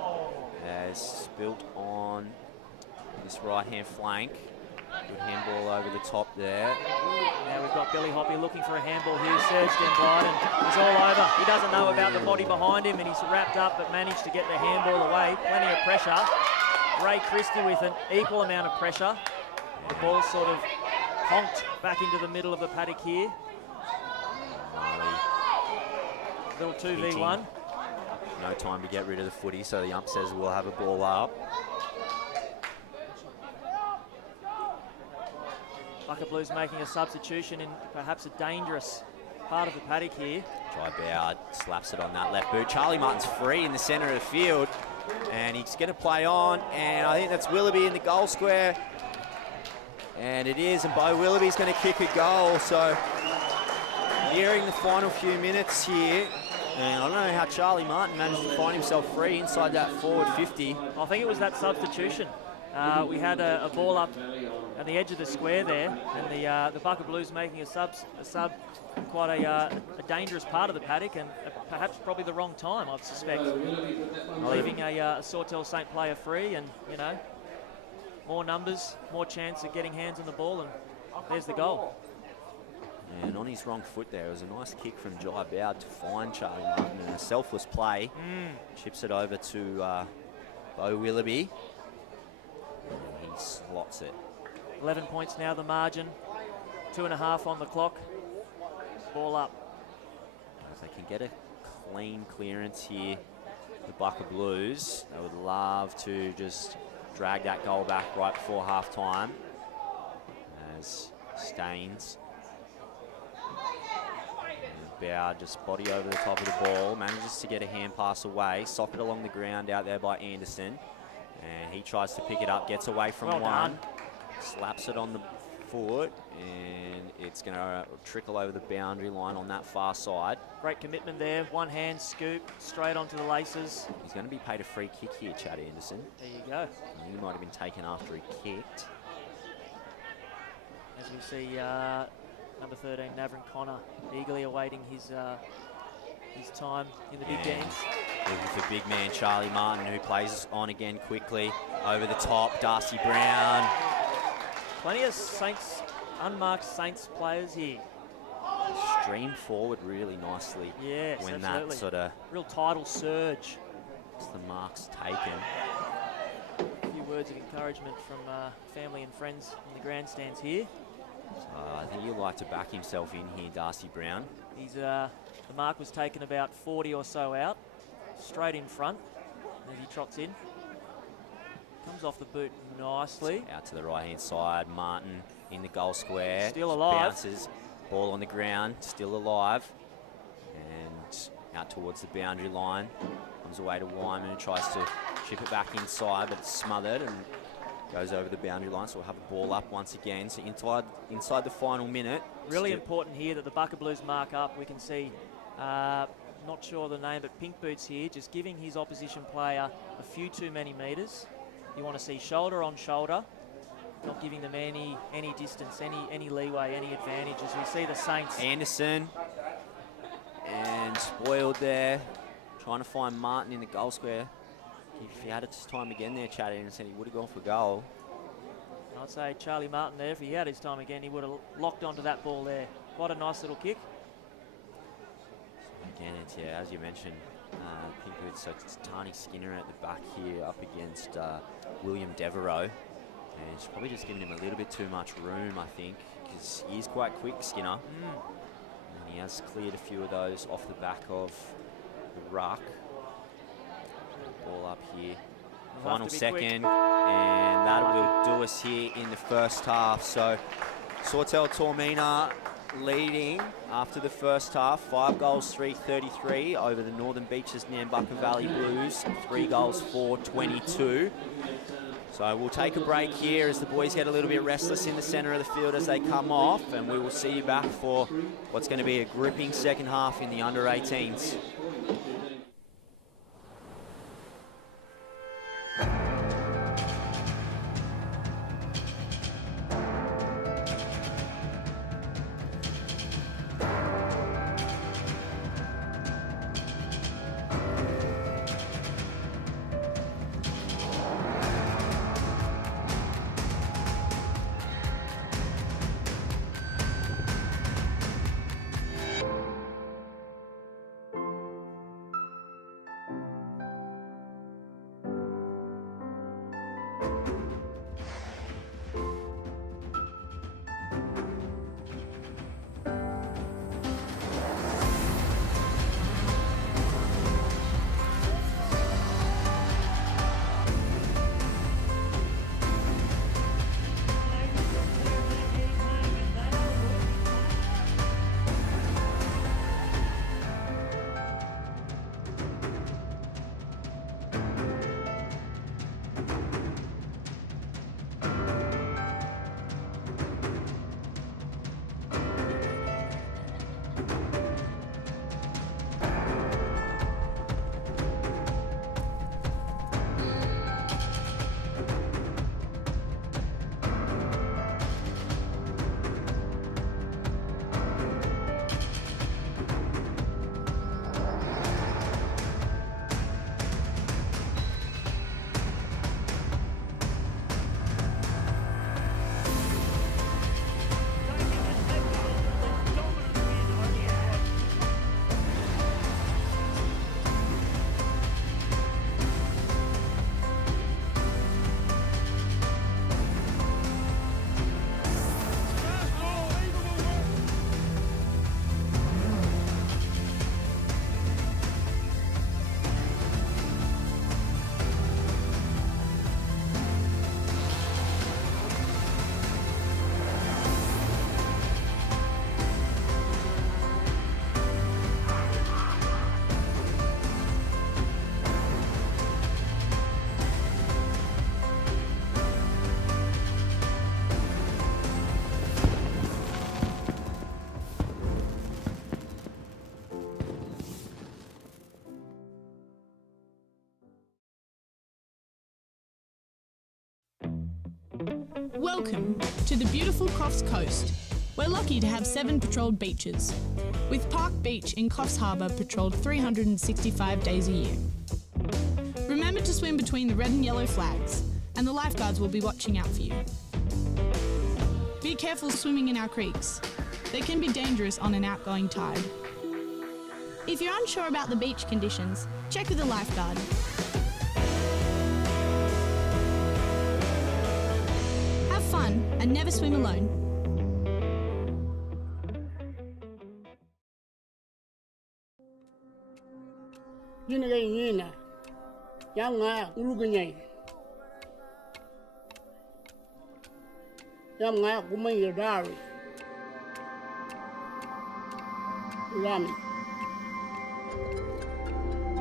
As built on this right-hand flank. Good handball over the top there. Now we've got Billy Hoppy looking for a handball here. Serge Denblyden is all over. He doesn't know about the body behind him, and he's wrapped up but managed to get the handball away. Plenty of pressure. Ray Christie with an equal amount of pressure. The ball sort of honked back into the middle of the paddock here. Little 2v1. No time to get rid of the footy, so the ump says we'll have a ball up. Bucka Blues making a substitution in perhaps a dangerous part of the paddock here. Drybow slaps it on that left boot. Charlie Martin's free in the centre of the field, and he's going to play on, and I think that's Willoughby in the goal square. And it is, and Bo Willoughby's going to kick a goal, so nearing the final few minutes here. And I don't know how Charlie Martin managed to find himself free inside that forward 50. I think it was that substitution. We had a ball up at the edge of the square there, and the Bucka Blues making a sub quite a dangerous part of the paddock, and perhaps probably the wrong time, I suspect. Leaving a Sawtell Saint player free, and more numbers, more chance of getting hands on the ball, and there's the goal. And on his wrong foot there, it was a nice kick from Drybow to find Charlie Martin, and a selfless play. Chips it over to Bo Willoughby. And he slots it. 11 points now, the margin. 2.5 on the clock. Ball up. If they can get a clean clearance here, the Bucka Blues, they would love to just drag that goal back right before half-time. As Staines, Bow just body over the top of the ball, manages to get a hand pass away, sock it along the ground out there by Anderson, and he tries to pick it up, gets away from one, slaps it on the foot, and it's going to trickle over the boundary line on that far side. Great commitment there, one hand scoop straight onto the laces. He's going to be paid a free kick here, Chad Anderson. There you go. He might have been taken after he kicked. As we see number 13, Navrin Connor, eagerly awaiting his time in the big games. Looking for big man Charlie Martin, who plays on again quickly. Over the top, Darcy Brown. Plenty of Saints, unmarked Saints players here. Streamed forward really nicely. Yes, when absolutely. That sort of real tidal surge. The marks taken. A few words of encouragement from family and friends in the grandstands here. I think he'll like to back himself in here, Darcy Brown. He's the mark was taken about 40 or so out, straight in front as he trots in. Comes off the boot nicely. Out to the right-hand side, Martin in the goal square. Still alive. Bounces, ball on the ground, still alive. And out towards the boundary line. Comes away to Wyman and tries to chip it back inside, but it's smothered and goes over the boundary line, so we'll have a ball up once again. So inside the final minute. Really important here that the Bucka Blues mark up. We can see not sure the name, but Pink Boots here, just giving his opposition player a few too many metres. You want to see shoulder on shoulder, not giving them any distance, any leeway, any advantage. As we see the Saints. Anderson, and spoiled there, trying to find Martin in the goal square. If he had his time again there, Chad Anderson, he would have gone for goal. I'd say Charlie Martin there, if he had his time again, he would have locked onto that ball there. Quite a nice little kick. Again, it's, yeah, as you mentioned, Pink Boots, so it's Tani Skinner at the back here up against William Devereaux. And it's probably just giving him a little bit too much room, I think, because he is quite quick, Skinner. And he has cleared a few of those off the back of the ruck. Ball up here. Final second, and that will do us here in the first half. So Sawtell Toormina leading after the first half, 5 goals, 3-33 over the Northern Beaches Nambucca Valley Blues, 3 goals, 4-22. So we'll take a break here as the boys get a little bit restless in the centre of the field as they come off, and we will see you back for what's going to be a gripping second half in the under-18s. Welcome to the beautiful Coffs Coast. We're lucky to have 7 patrolled beaches, with Park Beach in Coffs Harbour patrolled 365 days a year. Remember to swim between the red and yellow flags, and the lifeguards will be watching out for you. Be careful swimming in our creeks. They can be dangerous on an outgoing tide. If you're unsure about the beach conditions, check with a lifeguard. Have fun and never swim alone. In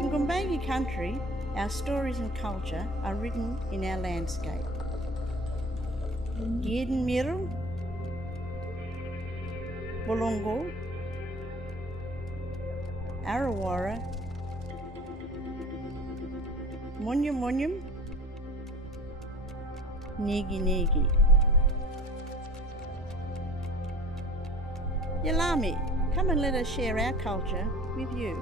Gumbayi country, our stories and culture are written in our landscape. Yeden Miru, Bolongo, Arawara, Munyum Munyum, Nigi Nigi. Yalami, come and let us share our culture with you.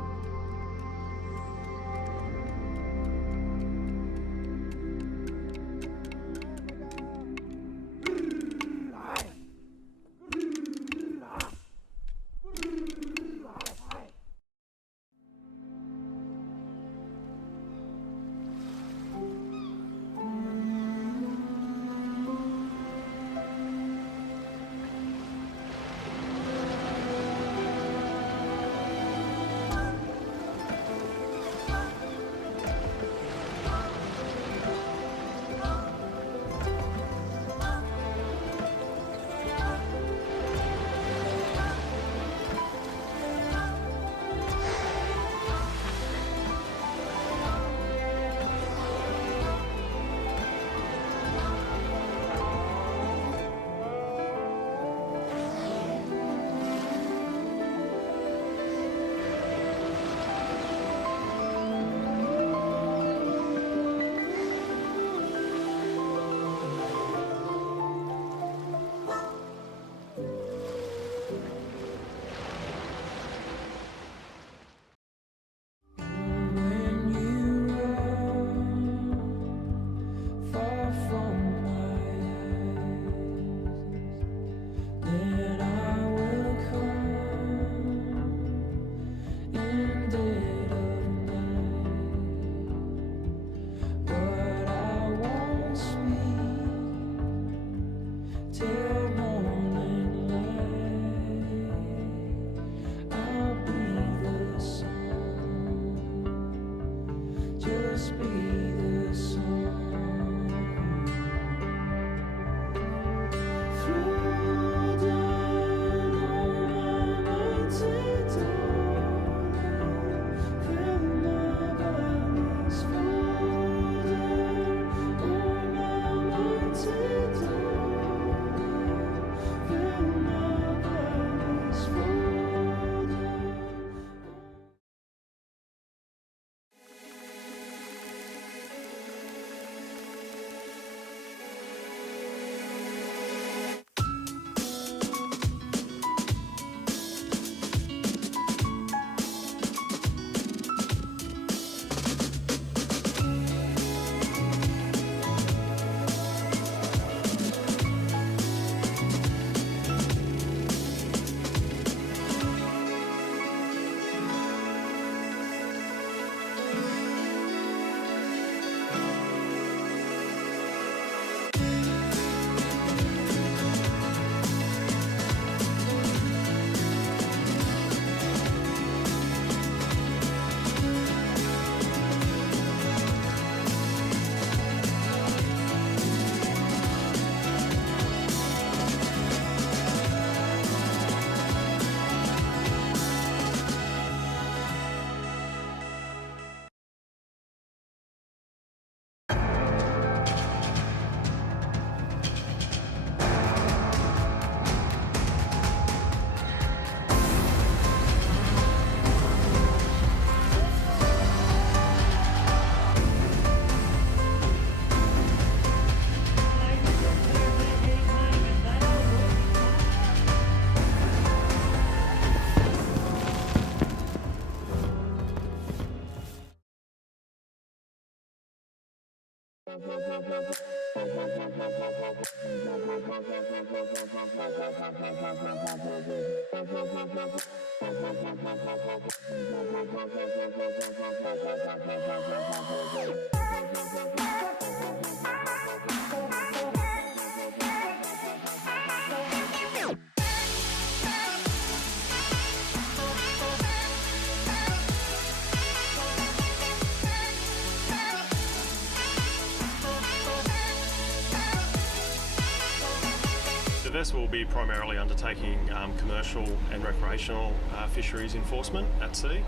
The vessel will be primarily undertaking commercial and recreational fisheries enforcement at sea.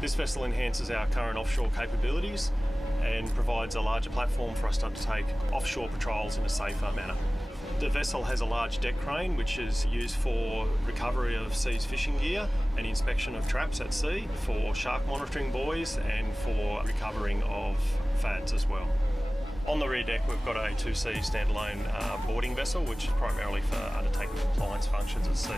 This vessel enhances our current offshore capabilities and provides a larger platform for us to undertake offshore patrols in a safer manner. The vessel has a large deck crane which is used for recovery of seized fishing gear and inspection of traps at sea, for shark monitoring buoys and for recovering of fads as well. On the rear deck we've got a 2C standalone boarding vessel which is primarily for undertaking compliance functions at sea.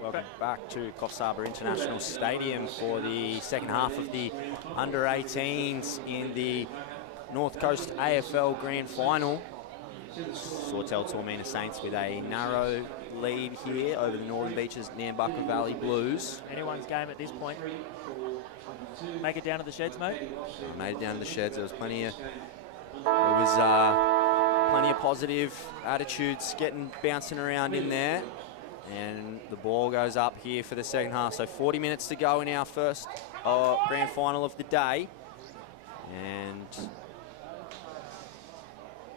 Welcome back to Coffs Harbour International Stadium for the second half of the under-18s in the North Coast AFL Grand Final. Sawtell Toormina Saints with a narrow lead here over the Northern Beaches Nambucca Valley Blues. Anyone's game at this point. Make it down to the sheds, mate. I made it down to the sheds. There was plenty of positive attitudes bouncing around in there. And the ball goes up here for the second half. So 40 minutes to go in our first grand final of the day. And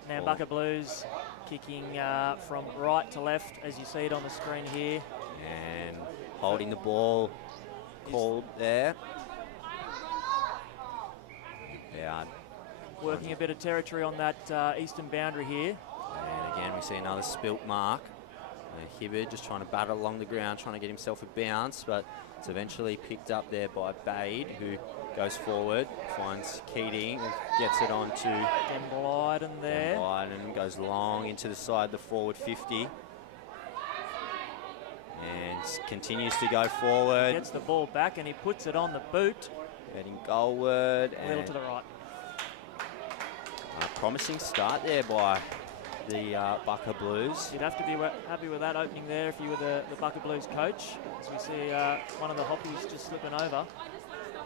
Nambucca Blues kicking from right to left, as you see it on the screen here. And holding the ball called there. Yeah. Working a bit of territory on that eastern boundary here. And again, we see another spilt mark. Hibbard just trying to battle along the ground, trying to get himself a bounce, but it's eventually picked up there by Bade, who goes forward, finds Keating, gets it on to Blyden there. Blyden goes long into the side, the forward 50. And continues to go forward. Gets the ball back and he puts it on the boot. Heading goalward. A little to the right. Promising start there by the Bucca Blues. You'd have to be happy with that opening there if you were the Bucca Blues coach. As we see one of the Hoppies just slipping over.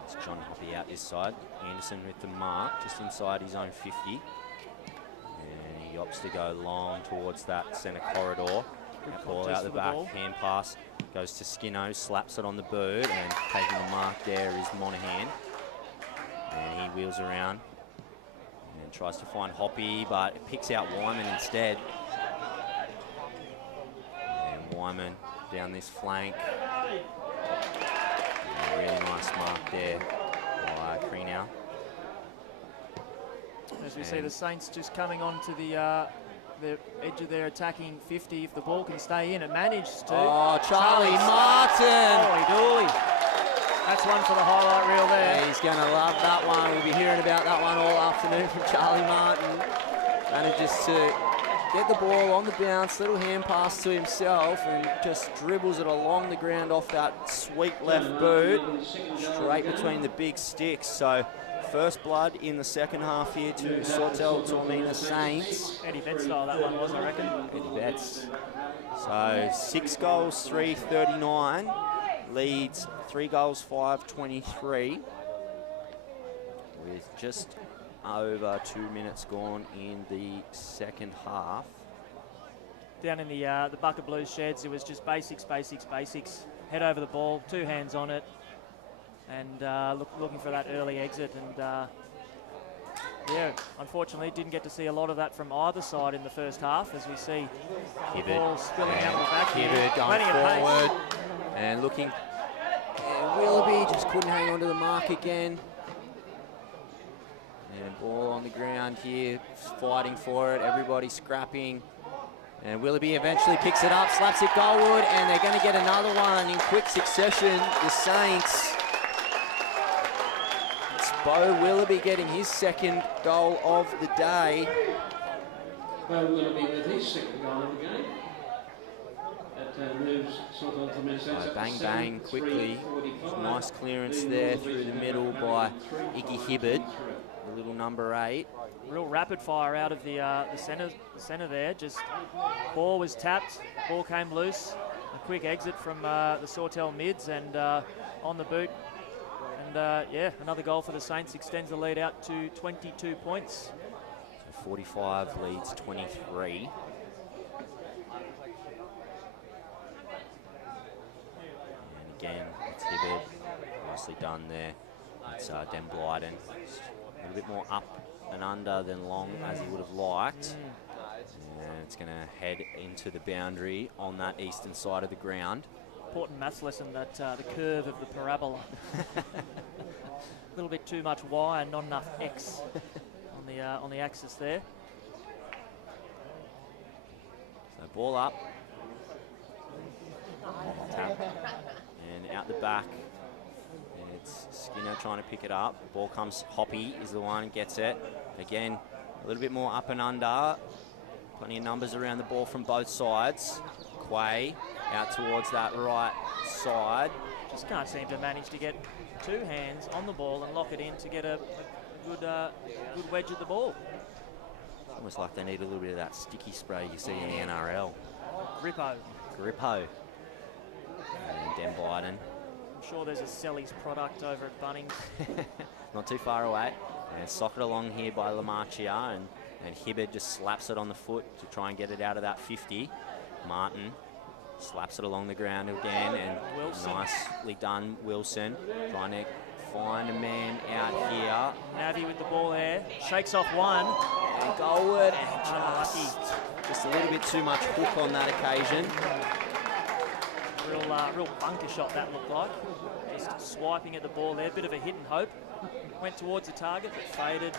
It's John Hoppy out this side. Anderson with the mark just inside his own 50. And he opts to go long towards that centre corridor. Ball out the back, hand pass goes to Skinno, slaps it on the bird, and taking the mark there is Monaghan. And he wheels around and tries to find Hoppy, but picks out Wyman instead. And Wyman down this flank. And a really nice mark there by Krenow. As we see the Saints just coming on to the edge of their attacking 50. If the ball can stay in, it managed to. Oh, Charlie Martin! Holy dooly. That's one for the highlight reel there. Yeah, he's going to love that one. We'll be hearing about that one all afternoon from Charlie Martin. Manages to get the ball on the bounce, little hand pass to himself, and just dribbles it along the ground off that sweet left boot, straight between the big sticks. So first blood in the second half here to Sawtell Toormina Saints. Eddie Betts style that one was, I reckon. Eddie Betts. So 6 goals, 339. Leads 3 goals, 5-23. With just over 2 minutes gone in the second half. Down in the Bucca Blues sheds, it was just basics. Head over the ball, 2 hands on it, and looking for that early exit. And yeah, unfortunately, didn't get to see a lot of that from either side in the first half, as we see the ball spilling out of the back here. Hibbard going forward and looking. And Willoughby just couldn't hang on to the mark again. And ball on the ground here, fighting for it, everybody scrapping. And Willoughby eventually picks it up, slaps it goalward, and they're going to get another one in quick succession. The Saints. It's Bo Willoughby getting his second goal of the day. Bo Willoughby with his second goal of the game. That moves Sawtell Toormina Saints up Bang, to bang, quickly. 7:45. Nice clearance there through the middle by Iggy Hibbard, the little number 8. Real rapid fire out of the centre there. Just ball was tapped, ball came loose. A quick exit from the Sawtell mids and on the boot. And yeah, another goal for the Saints extends the lead out to 22 points. So 45 leads 23. And again, it's Hibbert. Nicely done there. It's Den Blyden. A little bit more up and under than long as he would have liked. And it's going to head into the boundary on that eastern side of the ground. Important maths lesson, that the curve of the parabola. A little bit too much Y and not enough X on the axis there. So ball up. Tap. And out the back. It's Skinner trying to pick it up. Ball comes, Hoppy is the one, gets it. Again, a little bit more up and under. Plenty of numbers around the ball from both sides. Quay out towards that right side. Just can't seem to manage to get two hands on the ball and lock it in to get a good wedge at the ball. Almost like they need a little bit of that sticky spray you see in the NRL. Grippo. And Den Blyden. I'm sure there's a Selly's product over at Bunnings. Not too far away. And socket along here by Lamarchia, and Hibbert just slaps it on the foot to try and get it out of that 50. Martin slaps it along the ground again, and Wilson. Nicely done, Wilson. Trying to find a man out here. Navi with the ball there, shakes off one. And Goldwood, and just a little bit too much hook on that occasion. Real bunker shot that looked like. Just swiping at the ball there, bit of a hit and hope. Went towards the target, but faded.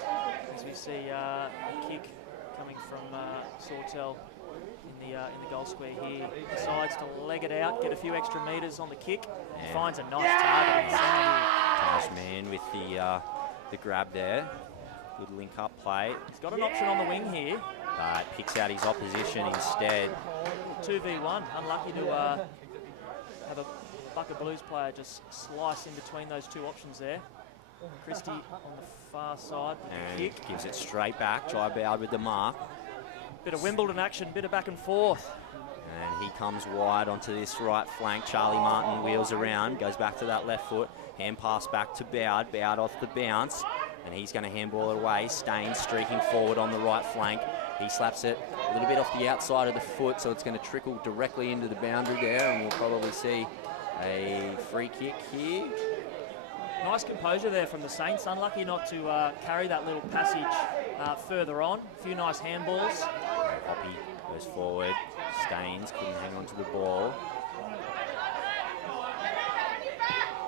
As we see a kick coming from Sawtell in the goal square here. Decides to leg it out, get a few extra metres on the kick. Yeah. Finds a nice target in the centre here. Tashman with the grab there. Good link-up play. He's got an option on the wing here. But picks out his opposition instead. 2v1, unlucky to have a Bucka Blues player just slice in between those two options there. Christie on the far side with And the kick. gives it straight back. Dryboud with the mark. Bit of Wimbledon action, bit of back and forth. And he comes wide onto this right flank. Charlie Martin wheels around, goes back to that left foot. Hand pass back to Bowd. Bowd off the bounce. And he's going to handball it away. Staines streaking forward on the right flank. He slaps it a little bit off the outside of the foot, so it's going to trickle directly into the boundary there, and we'll probably see a free kick here. Nice composure there from the Saints. Unlucky not to carry that little passage further on. A few nice handballs. Hoppy goes forward. Staines couldn't hang on to the ball.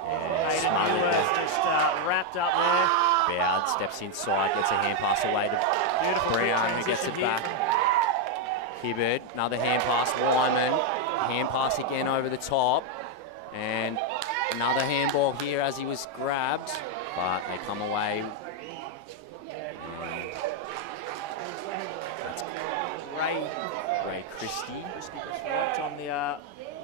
And Hayden smothered Ewers it. just wrapped up there. Bowd steps inside, gets a hand pass away to Beautiful Brown, who gets it transition back. Hibbert, another hand pass. Wyman, hand pass again over the top. And another handball here as he was grabbed, but they come away. That's Ray Christie. Christie just worked on the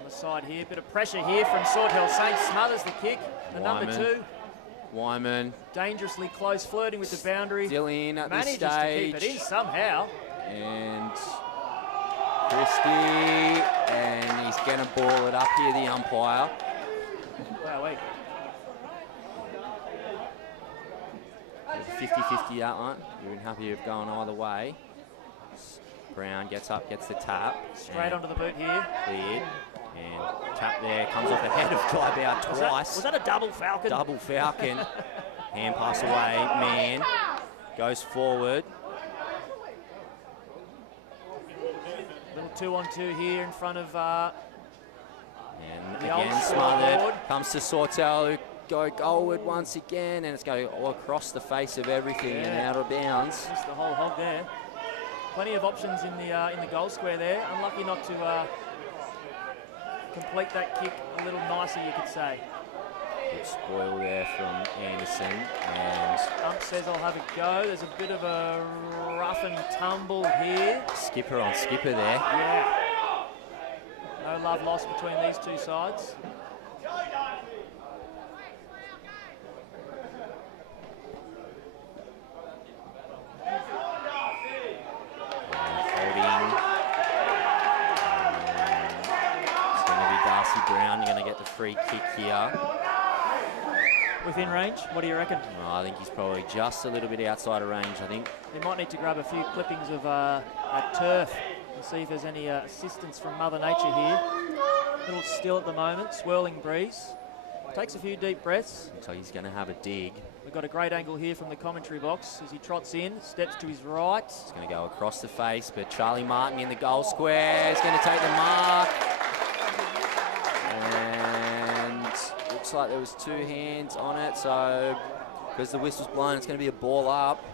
side here. Bit of pressure here from Sawtell. Saints smothers the kick. The number Wyman. 2. Wyman Dangerously close, flirting with the boundary. still in at this Manages stage. to keep it in somehow. And Christie, and he's going to ball it up here, the umpire. Wow, wait. It's a 50-50 that one. You're happy of going either way. Brown gets up, gets the tap. Straight onto the boot here. Cleared. And tap there, comes off the head of Dryboud twice. Was that a double falcon? Double falcon. Hand pass away, man. Goes forward. Little 2-on-2 here in front of And the old again smothered. scoreboard. Comes to Sawtell, who go goalward once again, and it's going all across the face of everything and out of bounds. Just the whole hog there. Plenty of options in the goal square there. Unlucky not to complete that kick a little nicer, you could say. Good spoil there from Anderson, and Ump says I'll have a go. There's a bit of a rough and tumble here. skipper on skipper there. Yeah. No love lost between these two sides. Holding. It's going to be Darcy Brown. You're going to get the free kick here. within range? What do you reckon? Well, I think he's probably just a little bit outside of range, I think. They might need to grab a few clippings of turf and see if there's any assistance from Mother Nature here. A little still at the moment, swirling breeze. Takes a few deep breaths. Looks like he's going to have a dig. We've got a great angle here from the commentary box as he trots in, steps to his right. He's going to go across the face, but Charlie Martin in the goal square is going to take the mark. And looks like there was 2 hands on it, so because the whistle's blown, it's going to be a ball up.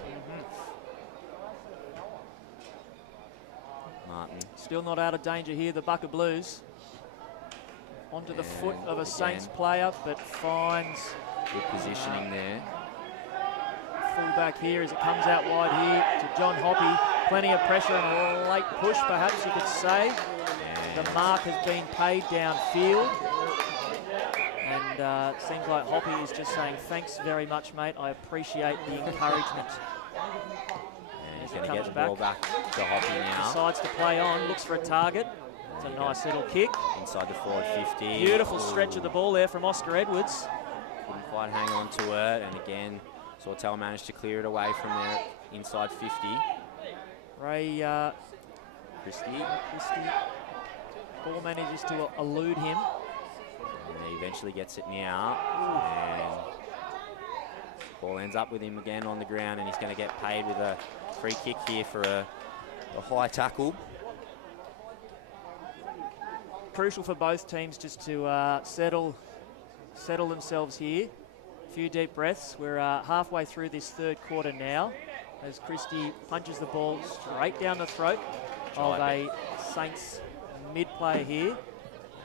Martin. Still not out of danger here, the Bucka Blues. Onto the foot of a Saints player, but finds good positioning there. Fullback here as it comes out wide here to John Hoppy. Plenty of pressure and a late push, perhaps you could say. The mark has been paid downfield. And it seems like Hoppy is just saying, thanks very much, mate. I appreciate the encouragement. And he's going to get the ball back to Hoppy now. Decides to play on, looks for a target. It's a nice little kick. Inside the forward 50. Beautiful stretch of the ball there from Oscar Edwards. Couldn't quite hang on to it. And again, Sawtell managed to clear it away from there inside 50. Ray Christie. Ball manages to elude him. And he eventually gets it now. And ball ends up with him again on the ground, and he's going to get paid with a free kick here for a high tackle. Crucial for both teams just to settle themselves here. A few deep breaths. We're halfway through this third quarter now as Christie punches the ball straight down the throat of a Saints mid-player here.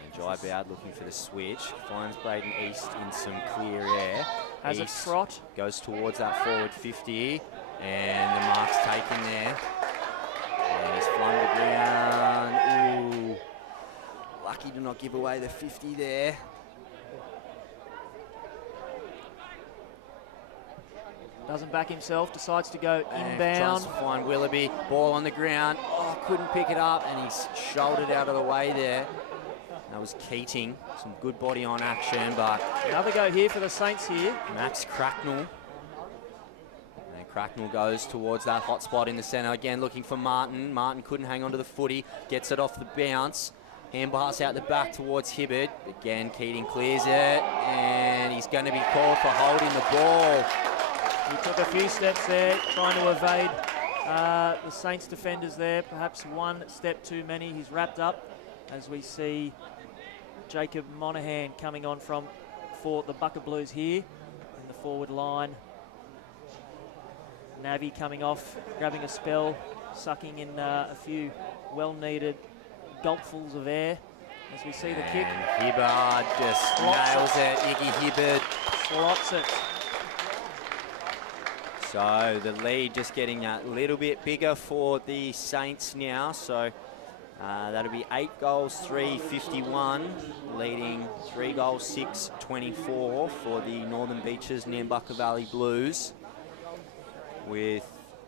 And Jai Bowd looking for the switch. Finds Braden East in some clear air. Has a trot. Goes towards that forward 50, and the mark's taken there. And he's flung to the ground. Ooh. Lucky to not give away the 50 there. Doesn't back himself, decides to go and inbound. Tries to find Willoughby, ball on the ground. Oh, couldn't pick it up, and he's shouldered out of the way there. That was Keating, some good body on action, but... Another go here for the Saints here. Max Cracknell. And Cracknell goes towards that hot spot in the centre, again looking for Martin. Martin couldn't hang on to the footy, gets it off the bounce. Hand pass out the back towards Hibberd. Again, Keating clears it, and he's going to be called for holding the ball. He took a few steps there, trying to evade the Saints defenders there. Perhaps one step too many. He's wrapped up as we see Jacob Monaghan coming on for the Bucka Blues here in the forward line. Navi coming off, grabbing a spell, sucking in a few well-needed gulpfuls of air as we see the kick. Hibberd just nails it. Iggy Hibberd slots it. So the lead just getting a little bit bigger for the Saints now. So that'll be 8 goals, 3-51, leading 3 goals, 6-24 for the Northern Beaches Nambucca Valley Blues, with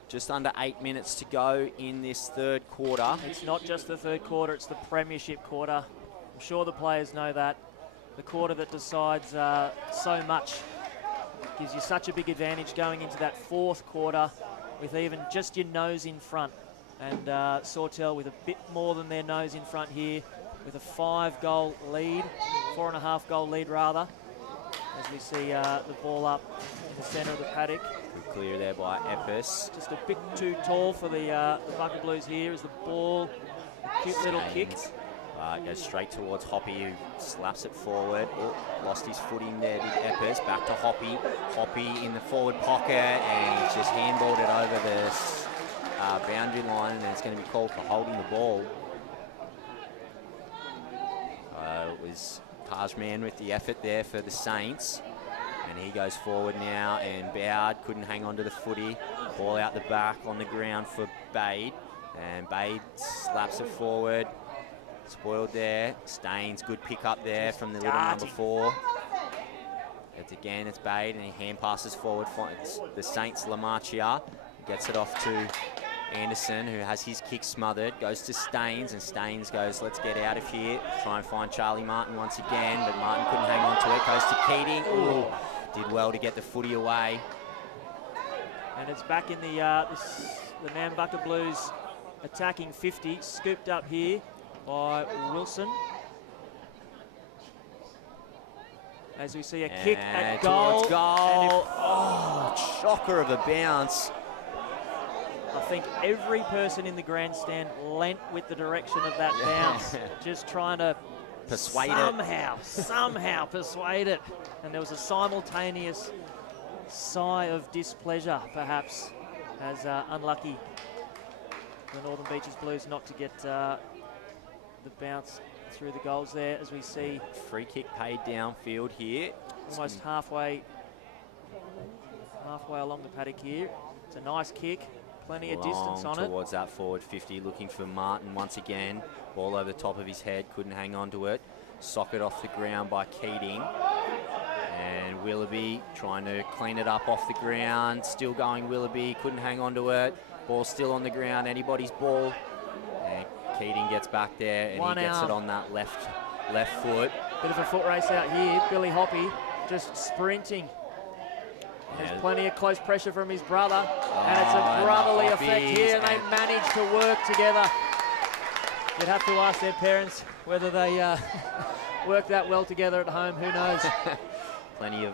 just under 8 minutes to go in this third quarter. It's not just the third quarter, it's the premiership quarter. I'm sure the players know that. The quarter that decides so much. It gives you such a big advantage going into that fourth quarter with even just your nose in front. And Sawtell with a bit more than their nose in front here with a 5-goal lead, 4.5 goal lead rather, as we see the ball up in the centre of the paddock. Good clear there by Epis. Just a bit too tall for the Bucka Blues here as the ball, a cute little kick. Goes straight towards Hoppy, who slaps it forward. Oh, lost his footing there, did Epis. Back to Hoppy. Hoppy in the forward pocket, and he's just handballed it over the boundary line, and it's going to be called for holding the ball. It was Tajman with the effort there for the Saints. And he goes forward now, and Bowd couldn't hang on to the footy. Ball out the back on the ground for Bade. And Bade slaps it forward. Spoiled there. Staines, good pick up there from the little number 4. It's Bade, and he hand passes forward. It's the Saints Lamarchia. Gets it off to Anderson, who has his kick smothered. Goes to Staines, and Staines goes, let's get out of here. Try and find Charlie Martin once again, but Martin couldn't hang on to it. Goes to Keating. Ooh, Did well to get the footy away. And it's back in the Nambucca Blues attacking 50, scooped up here by Wilson. As we see a kick at goal. Towards goal. Oh, shocker of a bounce. I think every person in the grandstand leant with the direction of that bounce, just trying to Persuade somehow persuade it. And there was a simultaneous sigh of displeasure, perhaps, as unlucky the Northern Beaches Blues not to get the bounce through the goals there, as we see. Free kick paid downfield here. Almost halfway along the paddock here. It's a nice kick, plenty of distance on it. Towards that forward 50, looking for Martin once again. Ball over the top of his head, couldn't hang on to it. Socket off the ground by Keating. And Willoughby trying to clean it up off the ground. Still going Willoughby, couldn't hang on to it. Ball still on the ground, anybody's ball. And Keating gets back there and he gets it on that left foot. Bit of a foot race out here. Billy Hoppy just sprinting. There's plenty of close pressure from his brother. And it's a brotherly effect here, and they manage to work together. You'd have to ask their parents whether they work that well together at home. Who knows? Plenty of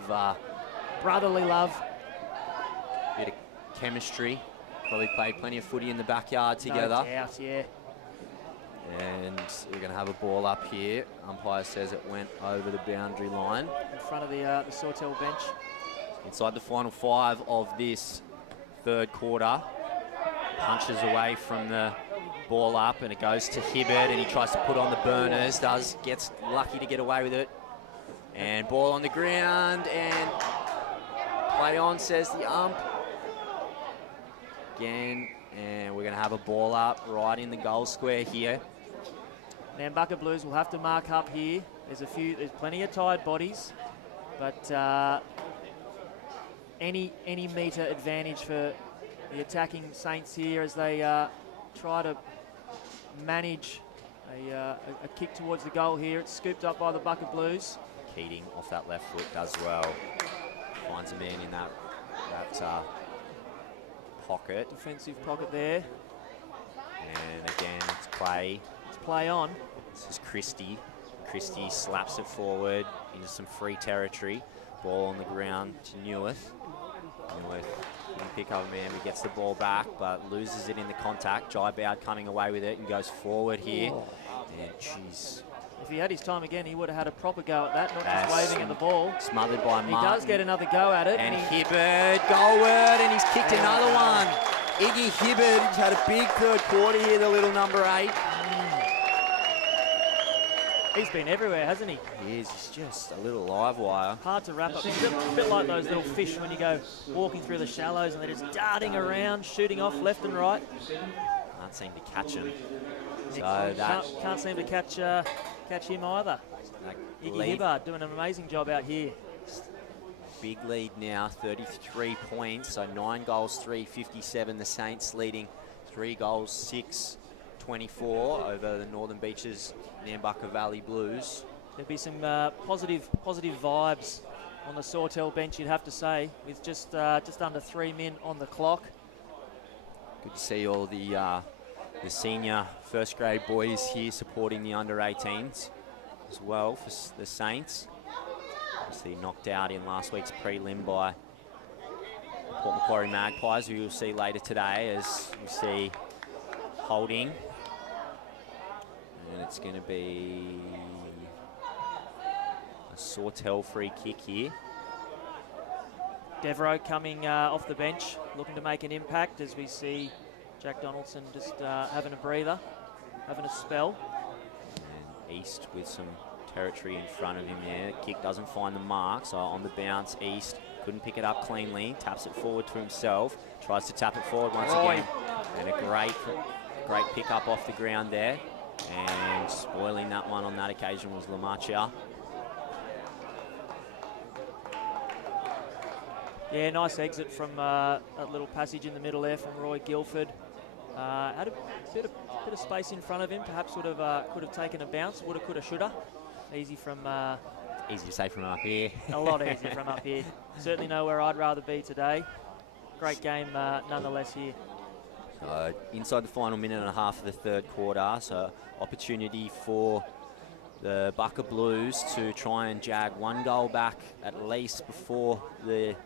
brotherly love. Bit of chemistry. Probably played plenty of footy in the backyard together. No doubt, yeah. And we're going to have a ball up here. Umpire says it went over the boundary line. In front of the Sawtell bench. Inside the final 5 of this third quarter. Punches away from the ball up and it goes to Hibbert and he tries to put on the burners. Gets lucky to get away with it. And ball on the ground and play on, says the ump. Again, and we're going to have a ball up right in the goal square here. Nambucca Blues will have to mark up here. There's plenty of tired bodies, but any metre advantage for the attacking Saints here as they try to manage a kick towards the goal here. It's scooped up by the Bucca Blues. Keating off that left foot does well. Finds a man in that pocket. Defensive pocket there. And again, it's play. It's play on. This is Christie. Christie slaps it forward into some free territory. Ball on the ground to Newith. Newith can pick up a man who gets the ball back, but loses it in the contact. Jai Bowd coming away with it and goes forward here. And jeez. If he had his time again, he would have had a proper go at that, not just waving at the ball. Smothered by Martin. He does get another go at it. And Hibbert, goalward, and he's kicked another one. Iggy Hibbert, he's had a big third quarter here, the little number 8. He's been everywhere, hasn't he? He is. He's just a little live wire. Hard to wrap up. It's a bit like those little fish when you go walking through the shallows and they're just darting around, shooting off left and right. Can't seem to catch him. So that can't seem to catch him either. Iggy Hibbard doing an amazing job out here. Big lead now, 33 points. So 9 goals, 3, 57. The Saints leading 3 goals, 6, 24 over the Northern Beaches Nambucca Valley Blues. There'll be some positive vibes on the Sawtell bench, you'd have to say, with just under 3 men on the clock. Good to see all the senior first grade boys here supporting the under 18s as well for the Saints. Obviously knocked out in last week's prelim by Port Macquarie Magpies, who you'll see later today, as you see holding. And it's going to be a Sawtell free kick here. Devereaux coming off the bench, looking to make an impact, as we see Jack Donaldson just having a breather, having a spell. And East with some territory in front of him there. Kick doesn't find the mark, so on the bounce, East couldn't pick it up cleanly, taps it forward to himself, tries to tap it forward once again. And a great pick up off the ground there. And spoiling that one on that occasion was Lamachia. Yeah, nice exit from that little passage in the middle there from Roy Guilford. Had a bit of space in front of him. Perhaps could have taken a bounce. Woulda, coulda, shoulda. Easy from Easy to say from up here. A lot easier from up here. Certainly know where I'd rather be today. Great game nonetheless here. So inside the final minute and a half of the third quarter, so opportunity for the Bucka Blues to try and jag one goal back at least before the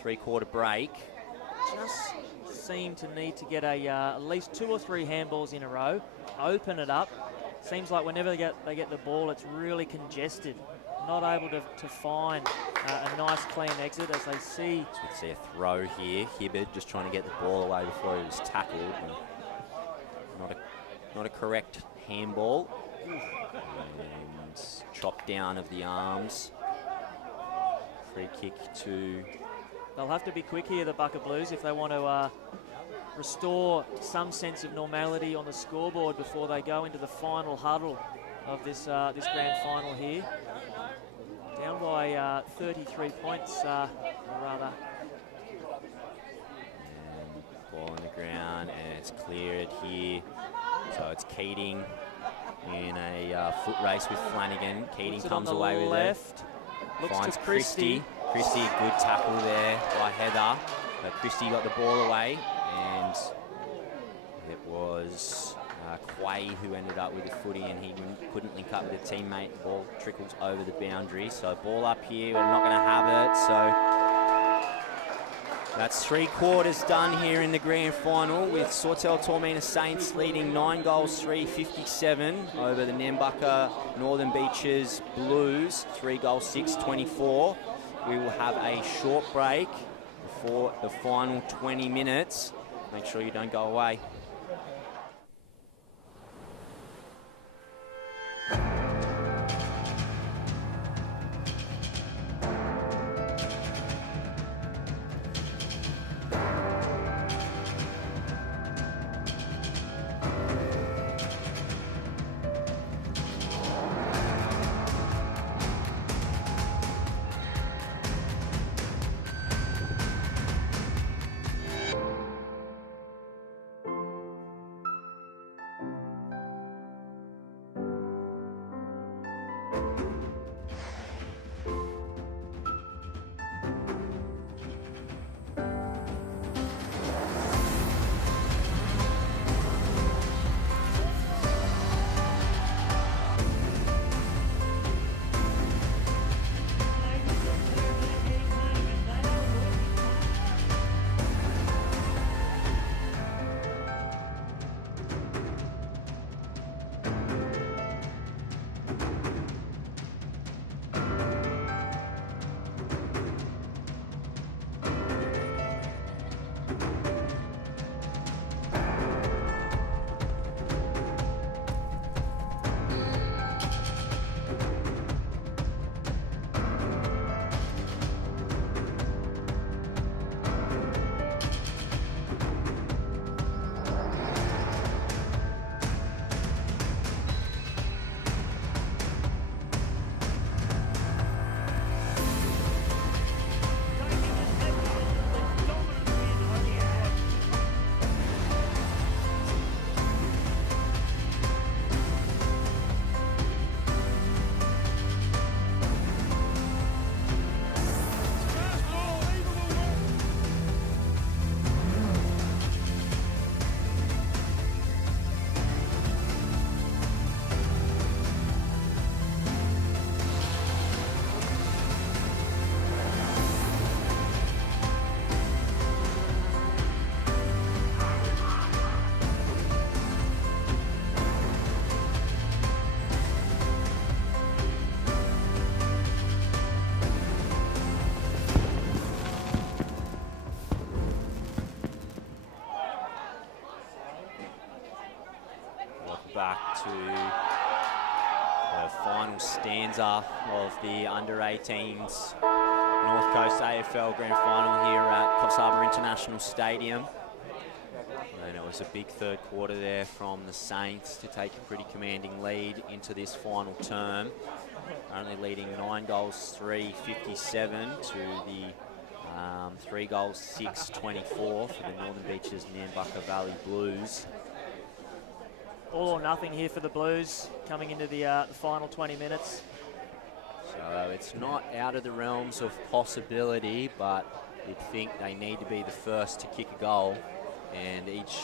three-quarter break. Just seem to need to get at least 2 or 3 handballs in a row, open it up. Seems like whenever they get the ball, it's really congested. Not able to find a nice clean exit as they see. So we see a throw here. Hibbard just trying to get the ball away before he was tackled. And not a correct handball. And chop down of the arms. Free kick to... They'll have to be quick here, the Bucka Blues, if they want to restore some sense of normality on the scoreboard before they go into the final huddle of this grand final here. Down by 33 points, rather. And ball on the ground, and it's cleared here. So it's Keating in a foot race with Flanagan. Keating comes away with left. it. Looks Finds to Christie. Christie, good tackle there by Heather. But Christie got the ball away, and it was Quay who ended up with the footy, and he couldn't link up with a teammate. The ball trickles over the boundary. So ball up here, we're not going to have it. So that's 3 quarters done here in the grand final, with Sawtell Toormina Saints leading 9 goals, 3-57 over the Nambucca Northern Beaches Blues, 3 goals, 6-24. We will have a short break before the final 20 minutes. Make sure you don't go away. Back to the final stanza of the under-18s North Coast AFL Grand Final here at Coffs Harbour International Stadium. And it was a big third quarter there from the Saints to take a pretty commanding lead into this final term. Only leading 9 goals, 3-57 to the 3 goals, 6-24 for the Northern Beaches Nambucca Valley Blues. All or nothing here for the Blues coming into the final 20 minutes. So it's not out of the realms of possibility, but you'd think they need to be the first to kick a goal, and each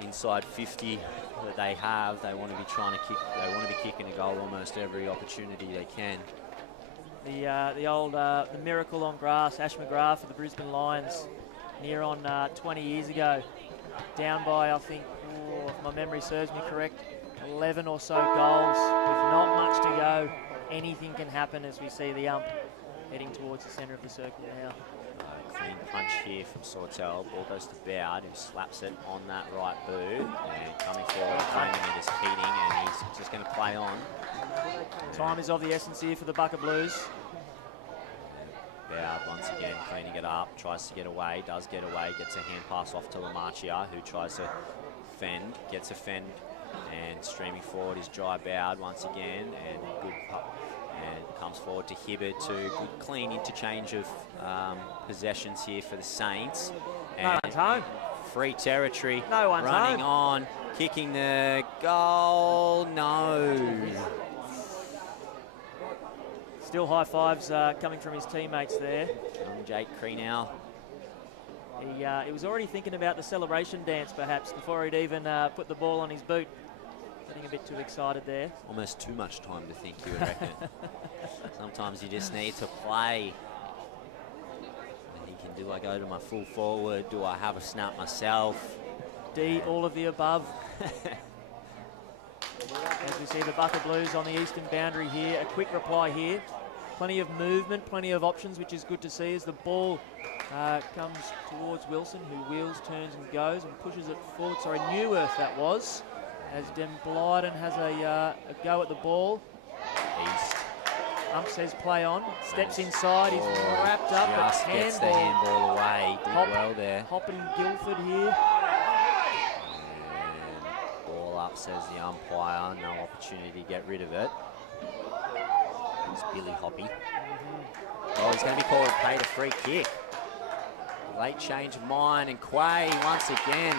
inside 50 that they have, they want to be trying to kick. They want to be kicking a goal almost every opportunity they can. The old the miracle on grass, Ash McGrath for the Brisbane Lions, near on 20 years ago, down by I think, if my memory serves me correct, 11 or so goals with not much to go. Anything can happen as we see the ump heading towards the centre of the circle now. Clean punch here from Sawtell. Ball goes to Bowd, who slaps it on that right boot. And coming forward, claiming it is Keating, and he's just going to play on. Time is of the essence here for the Bucka Blues. Bowd once again cleaning it up, tries to get away, does get away, gets a hand pass off to Lamarchia, who tries to fend, gets a fend, and streaming forward is Dry Bowd once again, and good and comes forward to Hibbert to good clean interchange of possessions here for the Saints. And No one's home. Free territory. No one's running home. on, kicking the goal. No. Still high fives coming from his teammates there. Jake Creenow. He was already thinking about the celebration dance perhaps before he'd even put the ball on his boot. Getting a bit too excited there. Almost too much time to think, you would reckon. Sometimes you just need to play. And he can, do I go to my full forward? Do I have a snap myself? D, all of the above. As we see the Bucka Blues on the eastern boundary here. A quick reply here. Plenty of movement, plenty of options, which is good to see as the ball comes towards Wilson, who wheels, turns and goes and pushes it forward. Sorry, Neuwirth that was. As Dem Blyden has a go at the ball. East. Ump says play on. Steps inside. He's wrapped up. Just gets the handball away. Did well there. Hopping Guildford here. And ball up, says the umpire. No opportunity to get rid of it. It's Billy Hoppy. Oh, he's going to be called paid a free kick. Late change of mind, and Quay once again.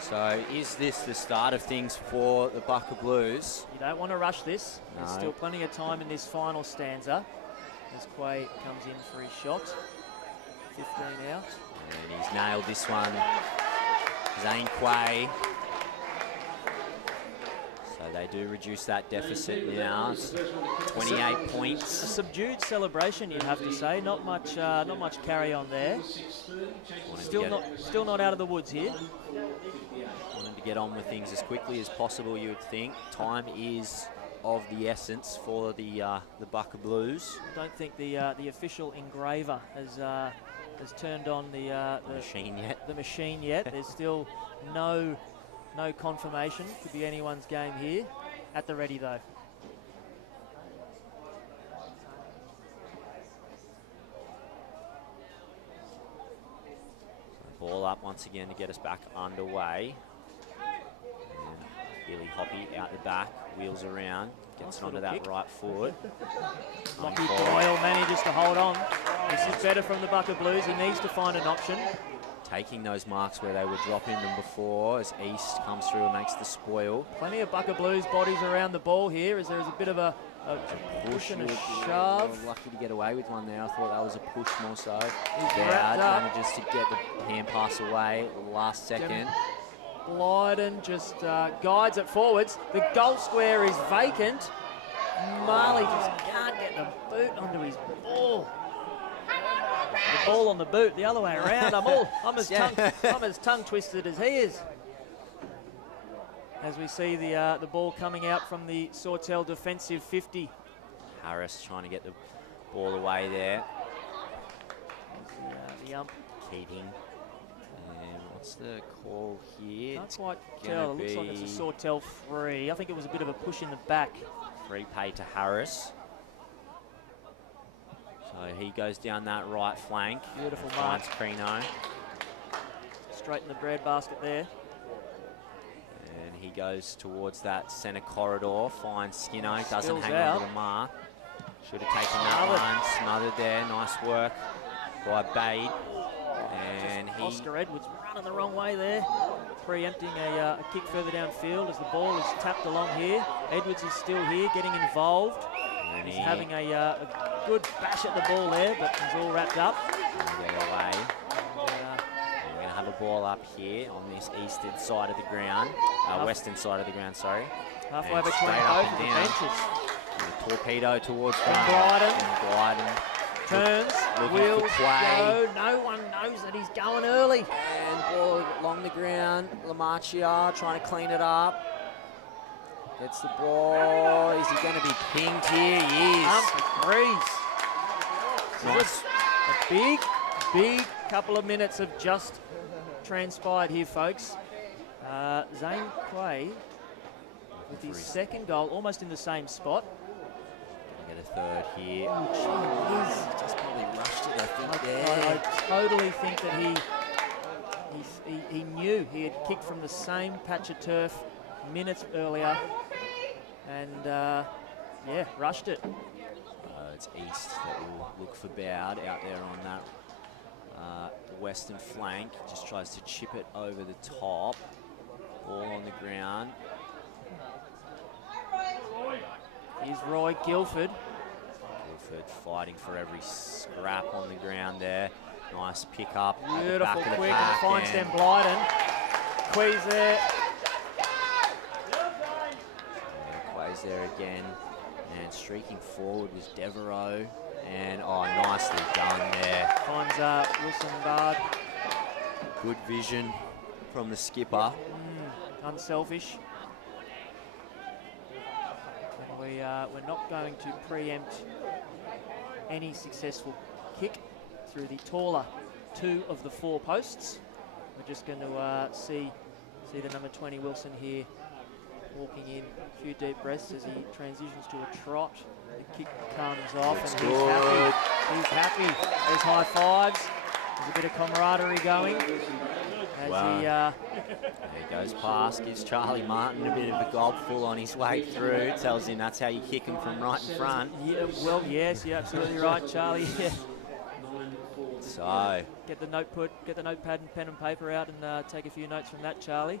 So is this the start of things for the Bucka Blues? You don't want to rush this. No. There's still plenty of time in this final stanza. As Quay comes in for his shot. 15 out. And he's nailed this one. Zane Quay. So they do reduce that deficit now. It's 28 points. A subdued celebration, you'd have to say. Not much carry on there. Still not out of the woods here. Wanting to get on with things as quickly as possible, you would think. Time is of the essence for the Bucka Blues. I don't think the official engraver has turned on the machine yet. The machine yet. There's still no confirmation. Could be anyone's game here. At the ready though. Ball up once again to get us back underway. And Billy Hoppy out the back, wheels around, gets onto that kick. Right foot. Lockie Boyle manages to hold on. This is better from the Bucka Blues. He needs to find an option. Taking those marks where they were dropping them before as East comes through and makes the spoil. Plenty of Bucka Blues bodies around the ball here as there is a bit of a push and a shove. Lucky to get away with one there. I thought that was a push more so. He's wrapped up. Manages to get the hand pass away last second. Blyden just guides it forwards. The goal square is vacant. Marley just can't get the boot onto his ball. The ball on the boot, the other way around. I'm as tongue twisted as he is. As we see the ball coming out from the Sawtell defensive 50. Harris trying to get the ball away there. The ump. Keating. And what's the call here? Can't quite tell. It looks like it's a Sawtell free. I think it was a bit of a push in the back. Free pay to Harris. So he goes down that right flank. Beautiful mark. Finds Crino. Straight in the breadbasket there. And he goes towards that centre corridor, finds Skinner, doesn't Spills hang out. on to the mark. Should have taken that one, smothered there, nice work by Bade. And he... Oscar Edwards running the wrong way there. preempting a kick further downfield as the ball is tapped along here. Edwards is still here, getting involved. He's having a good bash at the ball there, but he's all wrapped up. Get away. We're going to have a ball up here on this eastern side of the ground, western side of the ground, sorry. Halfway between both of the benches. Torpedo towards Blyden. Turns, wheels, go. No one knows that he's going early. And ball along the ground. Lamarchia trying to clean it up. Gets the ball. Is he going to be pinged here? He is. Breeze. Nice. A big couple of minutes have just transpired here, folks. Zane Quay with his second goal, almost in the same spot. Get a third here. Oh, just probably rushed it, I think, there. I totally think that he knew he had kicked from the same patch of turf minutes earlier and, rushed it. It's East that will look for Bowd out there on that western flank. Just tries to chip it over the top. Ball on the ground. Here's Roy Guildford. Guildford fighting for every scrap on the ground there. Nice pick up. Beautiful quick and finds them Blyden. Quay's there. Quay's there again. And streaking forward was Devereaux. And nicely done there. Finds Wilson Bard. Good vision from the skipper. Unselfish. We're not going to preempt any successful kick through the taller 2 of the 4 posts. We're just going to see the number 20 Wilson here walking in. A few deep breaths as he transitions to a trot. The kick comes off and he's happy. He's happy. There's high fives. There's a bit of camaraderie going. As there he goes past, gives Charlie Martin a bit of a gobful on his way through. Tells him that's how you kick him from right in front. Yeah, well, yes, you're absolutely right, Charlie. Yeah. So get the notepad and pen and paper out and take a few notes from that, Charlie.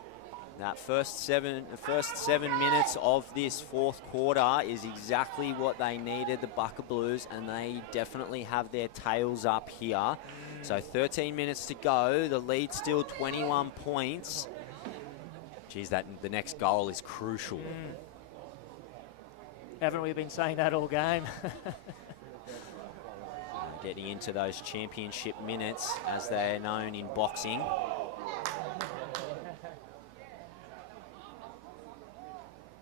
That the first 7 minutes of this fourth quarter is exactly what they needed, the Bucka Blues, and they definitely have their tails up here. So 13 minutes to go, the lead still 21 points. Geez, the next goal is crucial. Haven't we been saying that all game? Getting into those championship minutes, as they're known in boxing.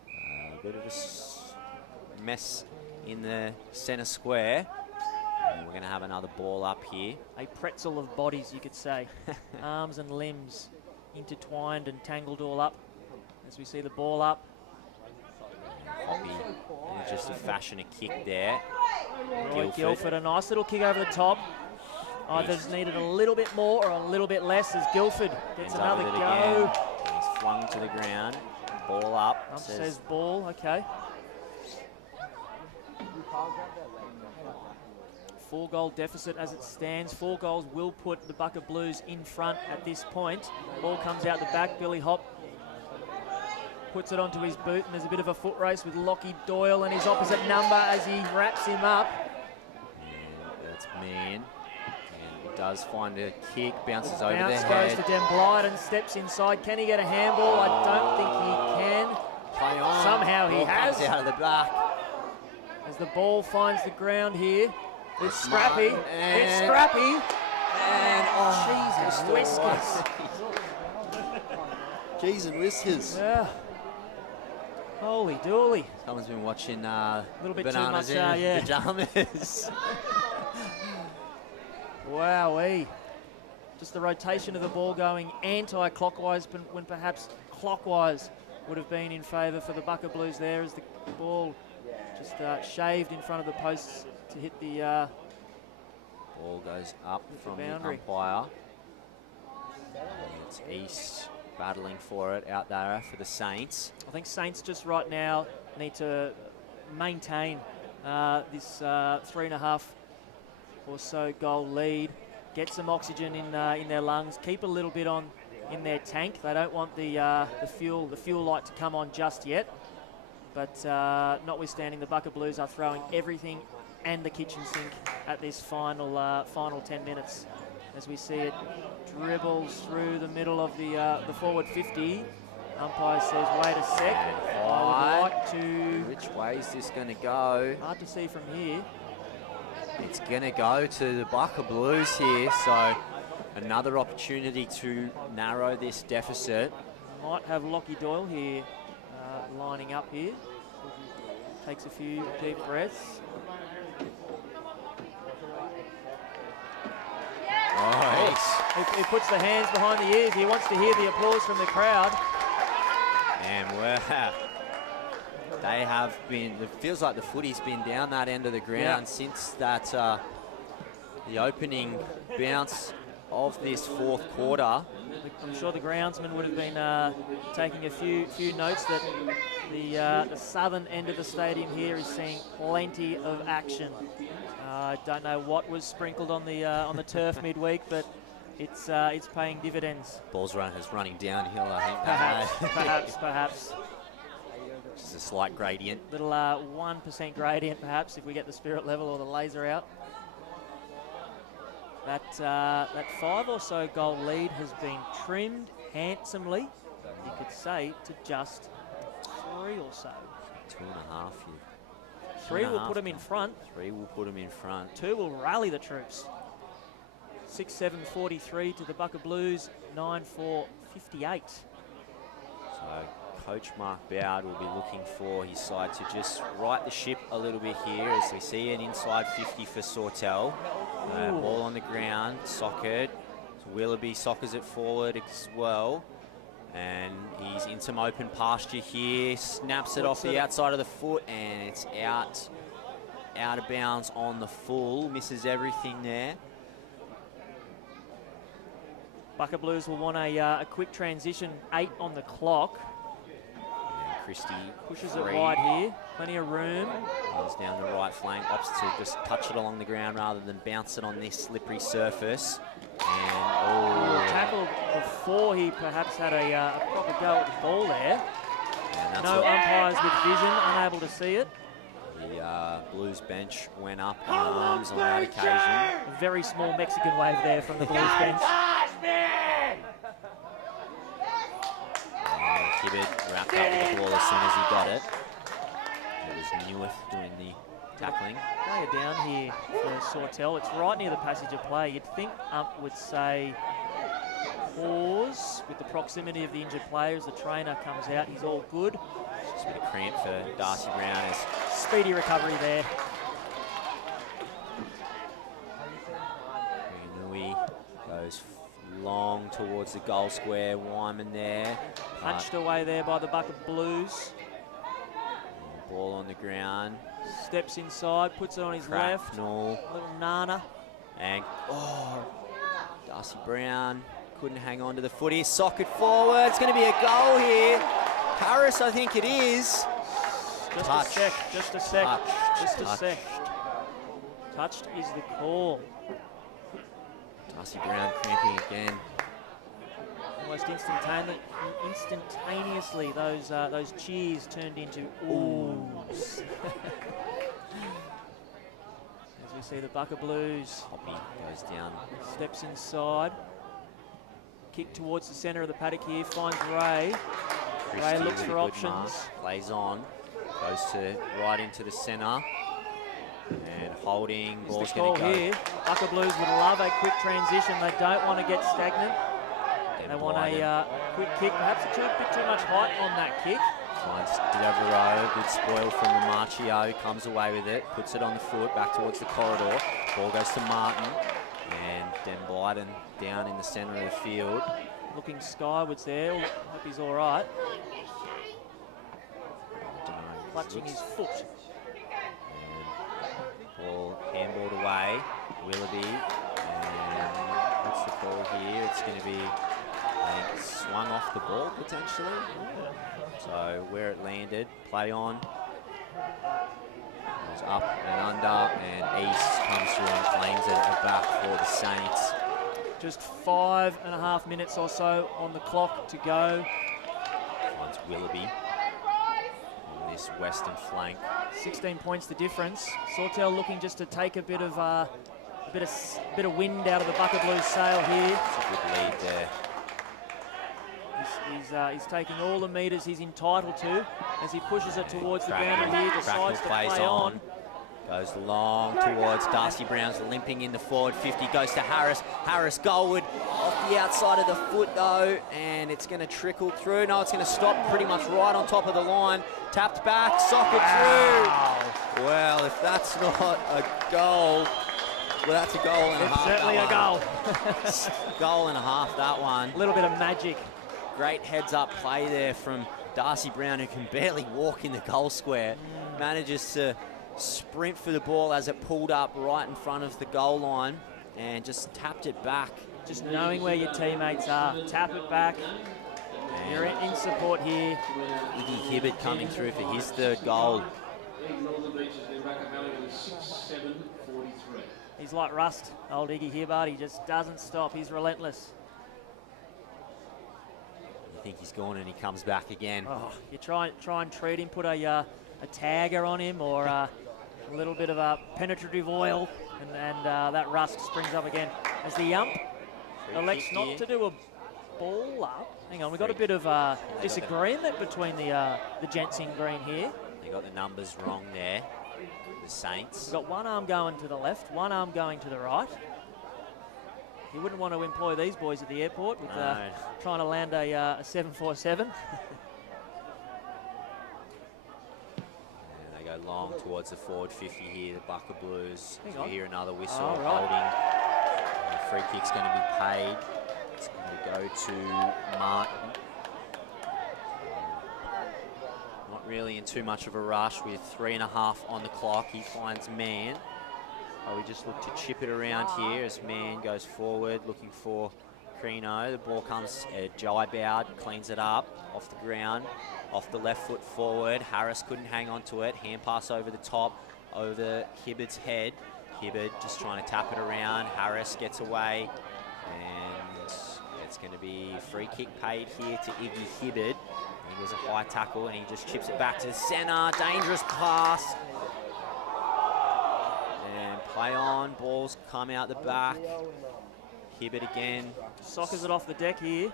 A bit of a mess in the centre square. And we're going to have another ball up here. A pretzel of bodies, you could say. Arms and limbs intertwined and tangled all up. As we see the ball up. Hoppy just to fashion a kick there. Guildford, a nice little kick over the top. Either needed a little bit more or a little bit less as Guildford gets another go. Again. He's flung to the ground. Ball up. Says ball, okay. 4-goal deficit as it stands. 4 goals will put the Bucka Blues in front at this point. Ball comes out the back. Billy Hop puts it onto his boot, and there's a bit of a foot race with Lockie Doyle and his opposite number as he wraps him up. And that's man. And he does find a kick, bounces over the head. Bounce goes to Den Blyden, steps inside. Can he get a handball? I don't think he can. Play on. Somehow he has. Out of the back. As the ball finds the ground here. It's scrappy. It's scrappy. And Jesus whiskers. Jeez and whiskers. Yeah. Holy dooly. Someone's been watching a little bit Bananas too much, in pajamas. Wowee. Just the rotation of the ball going anti-clockwise when perhaps clockwise would have been in favour for the Bucka Blues there as the ball just shaved in front of the posts to hit the ball goes up from the boundary. Umpire. And it's East battling for it out there for the Saints. I think Saints just right now need to maintain this 3.5 or so goal lead, get some oxygen in their lungs, keep a little bit on in their tank. They don't want the fuel light to come on just yet. But notwithstanding, the Bucka Blues are throwing everything and the kitchen sink at this final 10 minutes. As we see it dribbles through the middle of the forward 50. Umpire says, wait a sec. I would like to... Which way is this going to go? Hard to see from here. It's going to go to the Bucka Blues here, so another opportunity to narrow this deficit. Might have Lockie Doyle here lining up here. Takes a few deep breaths. Oh, he puts the hands behind the ears. He wants to hear the applause from the crowd. And wow, they have been, it feels like the footy's been down that end of the ground since that the opening bounce of this fourth quarter. I'm sure the groundsman would have been taking a few notes that the southern end of the stadium here is seeing plenty of action. I don't know what was sprinkled on the turf midweek, but it's paying dividends. Ball's running downhill, I think. Perhaps. Just a slight gradient. Little 1% gradient, perhaps, if we get the spirit level or the laser out. That 5 or so goal lead has been trimmed handsomely, you could say, to just 3 or so. 2.5 here. 3 will put them in front. 3 will put them in front. 2 will rally the troops. 6-7-43 to the Bucka Blues, 9-4-58. So Coach Mark Bowd will be looking for his side to just right the ship a little bit here as we see an inside 50 for Sawtell. Ball on the ground, socket. So Willoughby sockers it forward as well. And he's in some open pasture here, snaps it off the outside of the foot, and it's out of bounds on the full, misses everything there. Bucka Blues will want a quick transition, 8 on the clock. And Christie pushes it wide here, plenty of room. Goes down the right flank, opts to just touch it along the ground rather than bounce it on this slippery surface. And tackled before he perhaps had a proper go at the ball there. No umpires with vision, unable to see it. The Blues bench went up in arms on that occasion. A very small Mexican wave there from the Blues bench. Hibbert wrapped up with the ball as soon as he got it. It was Newith doing the tackling. Player down here for Sawtell. It's right near the passage of play. You'd think Ump would say pause with the proximity of the injured player as the trainer comes out. He's all good. Just a bit of cramp for Darcy Brown. Speedy recovery there. Nui goes long towards the goal square. Wyman there. Punched away there by the Bucka Blues. Ball on the ground. Steps inside, puts it on his left. Little Nana. And, Darcy Brown couldn't hang on to the footy. Socket forward. It's going to be a goal here. Harris, I think it is. Just a sec. Touched is the call. Darcy Brown cramping again. Almost instantaneously, those cheers turned into oohs. As we see the Bucka Blues. Hoppy goes down. Steps inside. Kick towards the centre of the paddock here. Finds Ray. Ray looks for options. Plays on. Goes to right into the centre. And holding. Ball's going to go. Here. Bucka Blues would love a quick transition. They don't want to get stagnant. They want a quick kick. Perhaps a bit too much height on that kick. Finds Devereaux. Good spoil from the Marchio. Comes away with it. Puts it on the foot. Back towards the corridor. Ball goes to Martin. And Den Blyden down in the centre of the field. Looking skywards there. Hope he's all right. Clutching his foot. And ball handballed away. Willoughby. And what's the call here? It's going to be swung off the ball potentially. So where it landed, play on. Goes up and under, and East comes through and claims it back for the Saints. Just 5.5 minutes or so on the clock to go. Finds Willoughby on this western flank. 16 points the difference. Sawtell looking just to take a bit of wind out of the Bucka Blues sail here. It's a good lead there. He's taking all the metres he's entitled to as he pushes it towards the boundary here, decides to plays play on. Goes long towards Darcy Brown's limping in the forward 50, goes to Harris. Harris goalward off the outside of the foot though, and it's going to trickle through. No, it's going to stop pretty much right on top of the line. Tapped back, socket through. Well, if that's not a goal, well, that's a goal and a half. It's certainly a goal. Goal and a half, that one. A little bit of magic. Great heads-up play there from Darcy Brown, who can barely walk in the goal square. Manages to sprint for the ball as it pulled up right in front of the goal line and just tapped it back. Just knowing where your teammates are. Tap it back. You're in support here. Iggy Hibbert coming through for his third goal. He's like rust, old Iggy Hibbert. He just doesn't stop. He's relentless. You think he's gone and he comes back again. Oh, you try and treat him, put a tagger on him or a little bit of a penetrative oil, and that rust springs up again. As the ump elects not to do a ball up. Hang on, we've got a bit of disagreement between the gents in green here. They got the numbers wrong there, the Saints. We've got one arm going to the left, one arm going to the right. You wouldn't want to employ these boys at the airport with trying to land a 747. They go long towards the forward 50 here, the Bucka Blues. We hear another whistle, Oh, right. holding. The free kick's going to be paid. It's going to go to Martin. Not really in too much of a rush with 3.5 on the clock. He finds Man. We just look to chip it around here as Man goes forward, looking for Crino. The ball comes, jibe out, cleans it up off the ground, off the left foot forward. Harris couldn't hang on to it. Hand pass over the top, over Hibbert's head. Hibbert just trying to tap it around. Harris gets away, and it's going to be free kick paid here to Iggy Hibbert. He was a high tackle, and he just chips it back to the centre. Dangerous pass. Play on, balls come out the back. Hibbert again. Sockers it off the deck here.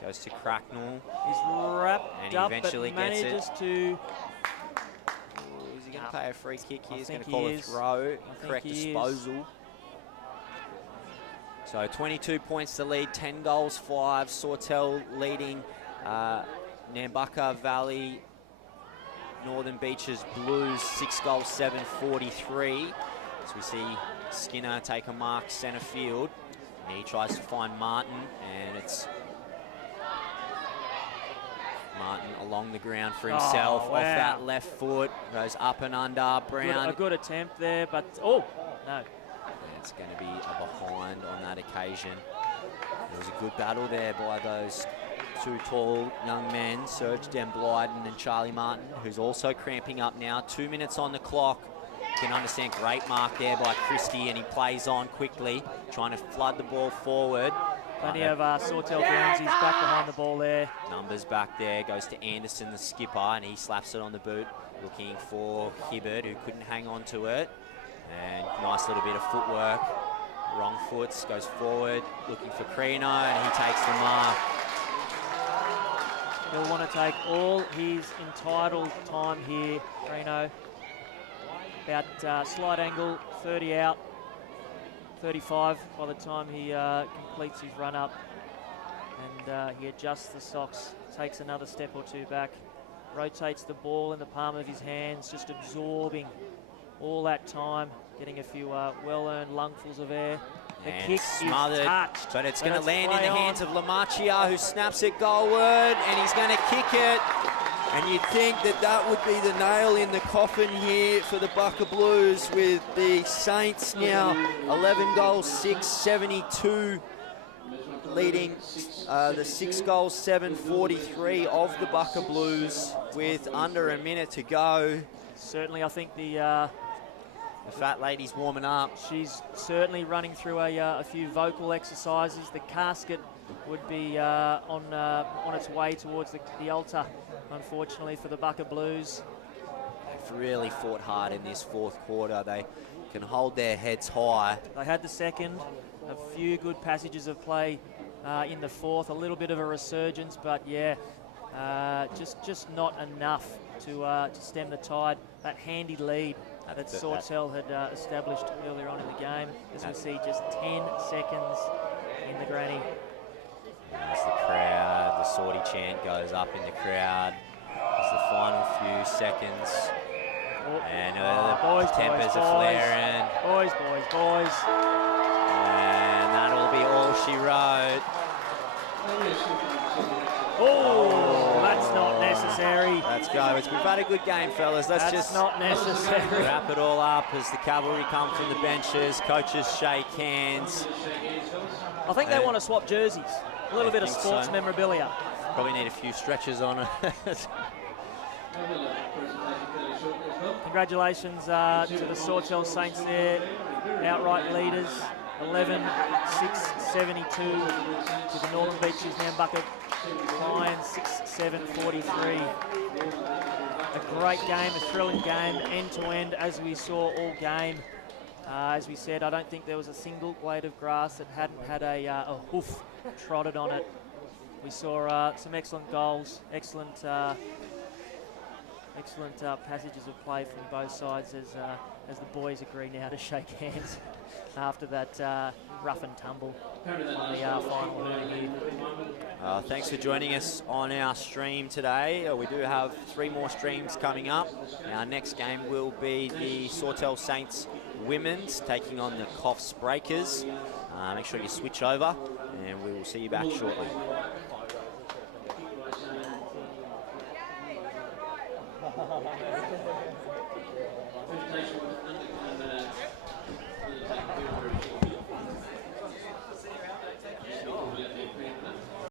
Goes to Cracknell. He's wrapped and he up, eventually but gets manages it. to... Is he going to play a free kick here? He's going to he call is. a throw. I Correct think he disposal. So 22 points to lead, 10 goals, 5. Sawtell leading Nambucca Valley, Northern Beaches Blues, 6 goals, 7, 43. So we see Skinner take a mark centre field. And he tries to find Martin, and it's Martin along the ground for himself. Oh, wow. Off that left foot, goes up and under. Brown. A good attempt there, but oh, no. And it's going to be a behind on that occasion. It was a good battle there by those two tall young men, Serge Den Blyden and Charlie Martin, who's also cramping up now. 2 minutes on the clock. You can understand, great mark there by Christie, and he plays on quickly, trying to flood the ball forward. Plenty of Sawtell Guernseys back behind the ball there. Numbers back there, goes to Anderson, the skipper, and he slaps it on the boot, looking for Hibbert, who couldn't hang on to it. And nice little bit of footwork. Wrong foots, goes forward, looking for Crino, and he takes the mark. He'll want to take all his entitled time here, Crino. About slight angle, 30 out, 35 by the time he completes his run up. And he adjusts the socks, takes another step or two back, rotates the ball in the palm of his hands, just absorbing all that time, getting a few well-earned lungfuls of air. The and kick smothered, is touched, but it's going to land in the play hands on. of Lamachia, who snaps it goalward, and he's going to kick it. And you'd think that that would be the nail in the coffin here for the Bucka Blues, with the Saints now 11 goals, 6, 72, leading the 6 goals, 7, 43 of the Bucka Blues with under a minute to go. Certainly, I think the The fat lady's warming up. She's certainly running through a few vocal exercises. The casket would be on its way towards the altar, unfortunately, for the Bucka Blues. They've really fought hard in this fourth quarter. They can hold their heads high. They had the second, a few good passages of play in the fourth, a little bit of a resurgence, but yeah, just not enough to stem the tide. That handy lead that Sawtell had established earlier on in the game, as we see just 10 seconds in the granny. As the crowd, the Sawty chant goes up in the crowd. As the final few seconds. And the tempers are flaring. Boys. And that'll be all she wrote. Oh, that's not necessary. Let's go. We've had a good game, fellas. Let's That's not necessary. wrap it all up as the cavalry come from the benches. Coaches shake hands. I think they want to swap jerseys. A little bit of think sports so. memorabilia. Probably need a few stretches on it. Congratulations to the Sawtell Saints there, outright leaders, 11-6-72 to the Northern Beaches Nambucca Lions, 6-7-43. A great game, a thrilling game, end-to-end as we saw all game. As we said, I don't think there was a single blade of grass that hadn't had a hoof trotted on it. We saw some excellent goals, excellent passages of play from both sides as the boys agree now to shake hands after that rough and tumble on the final hurling here. Thanks for joining us on our stream today. We do have 3 more streams coming up. Our next game will be the Sawtell Saints women's taking on the Coffs Breakers. Make sure you switch over and we will see you back shortly.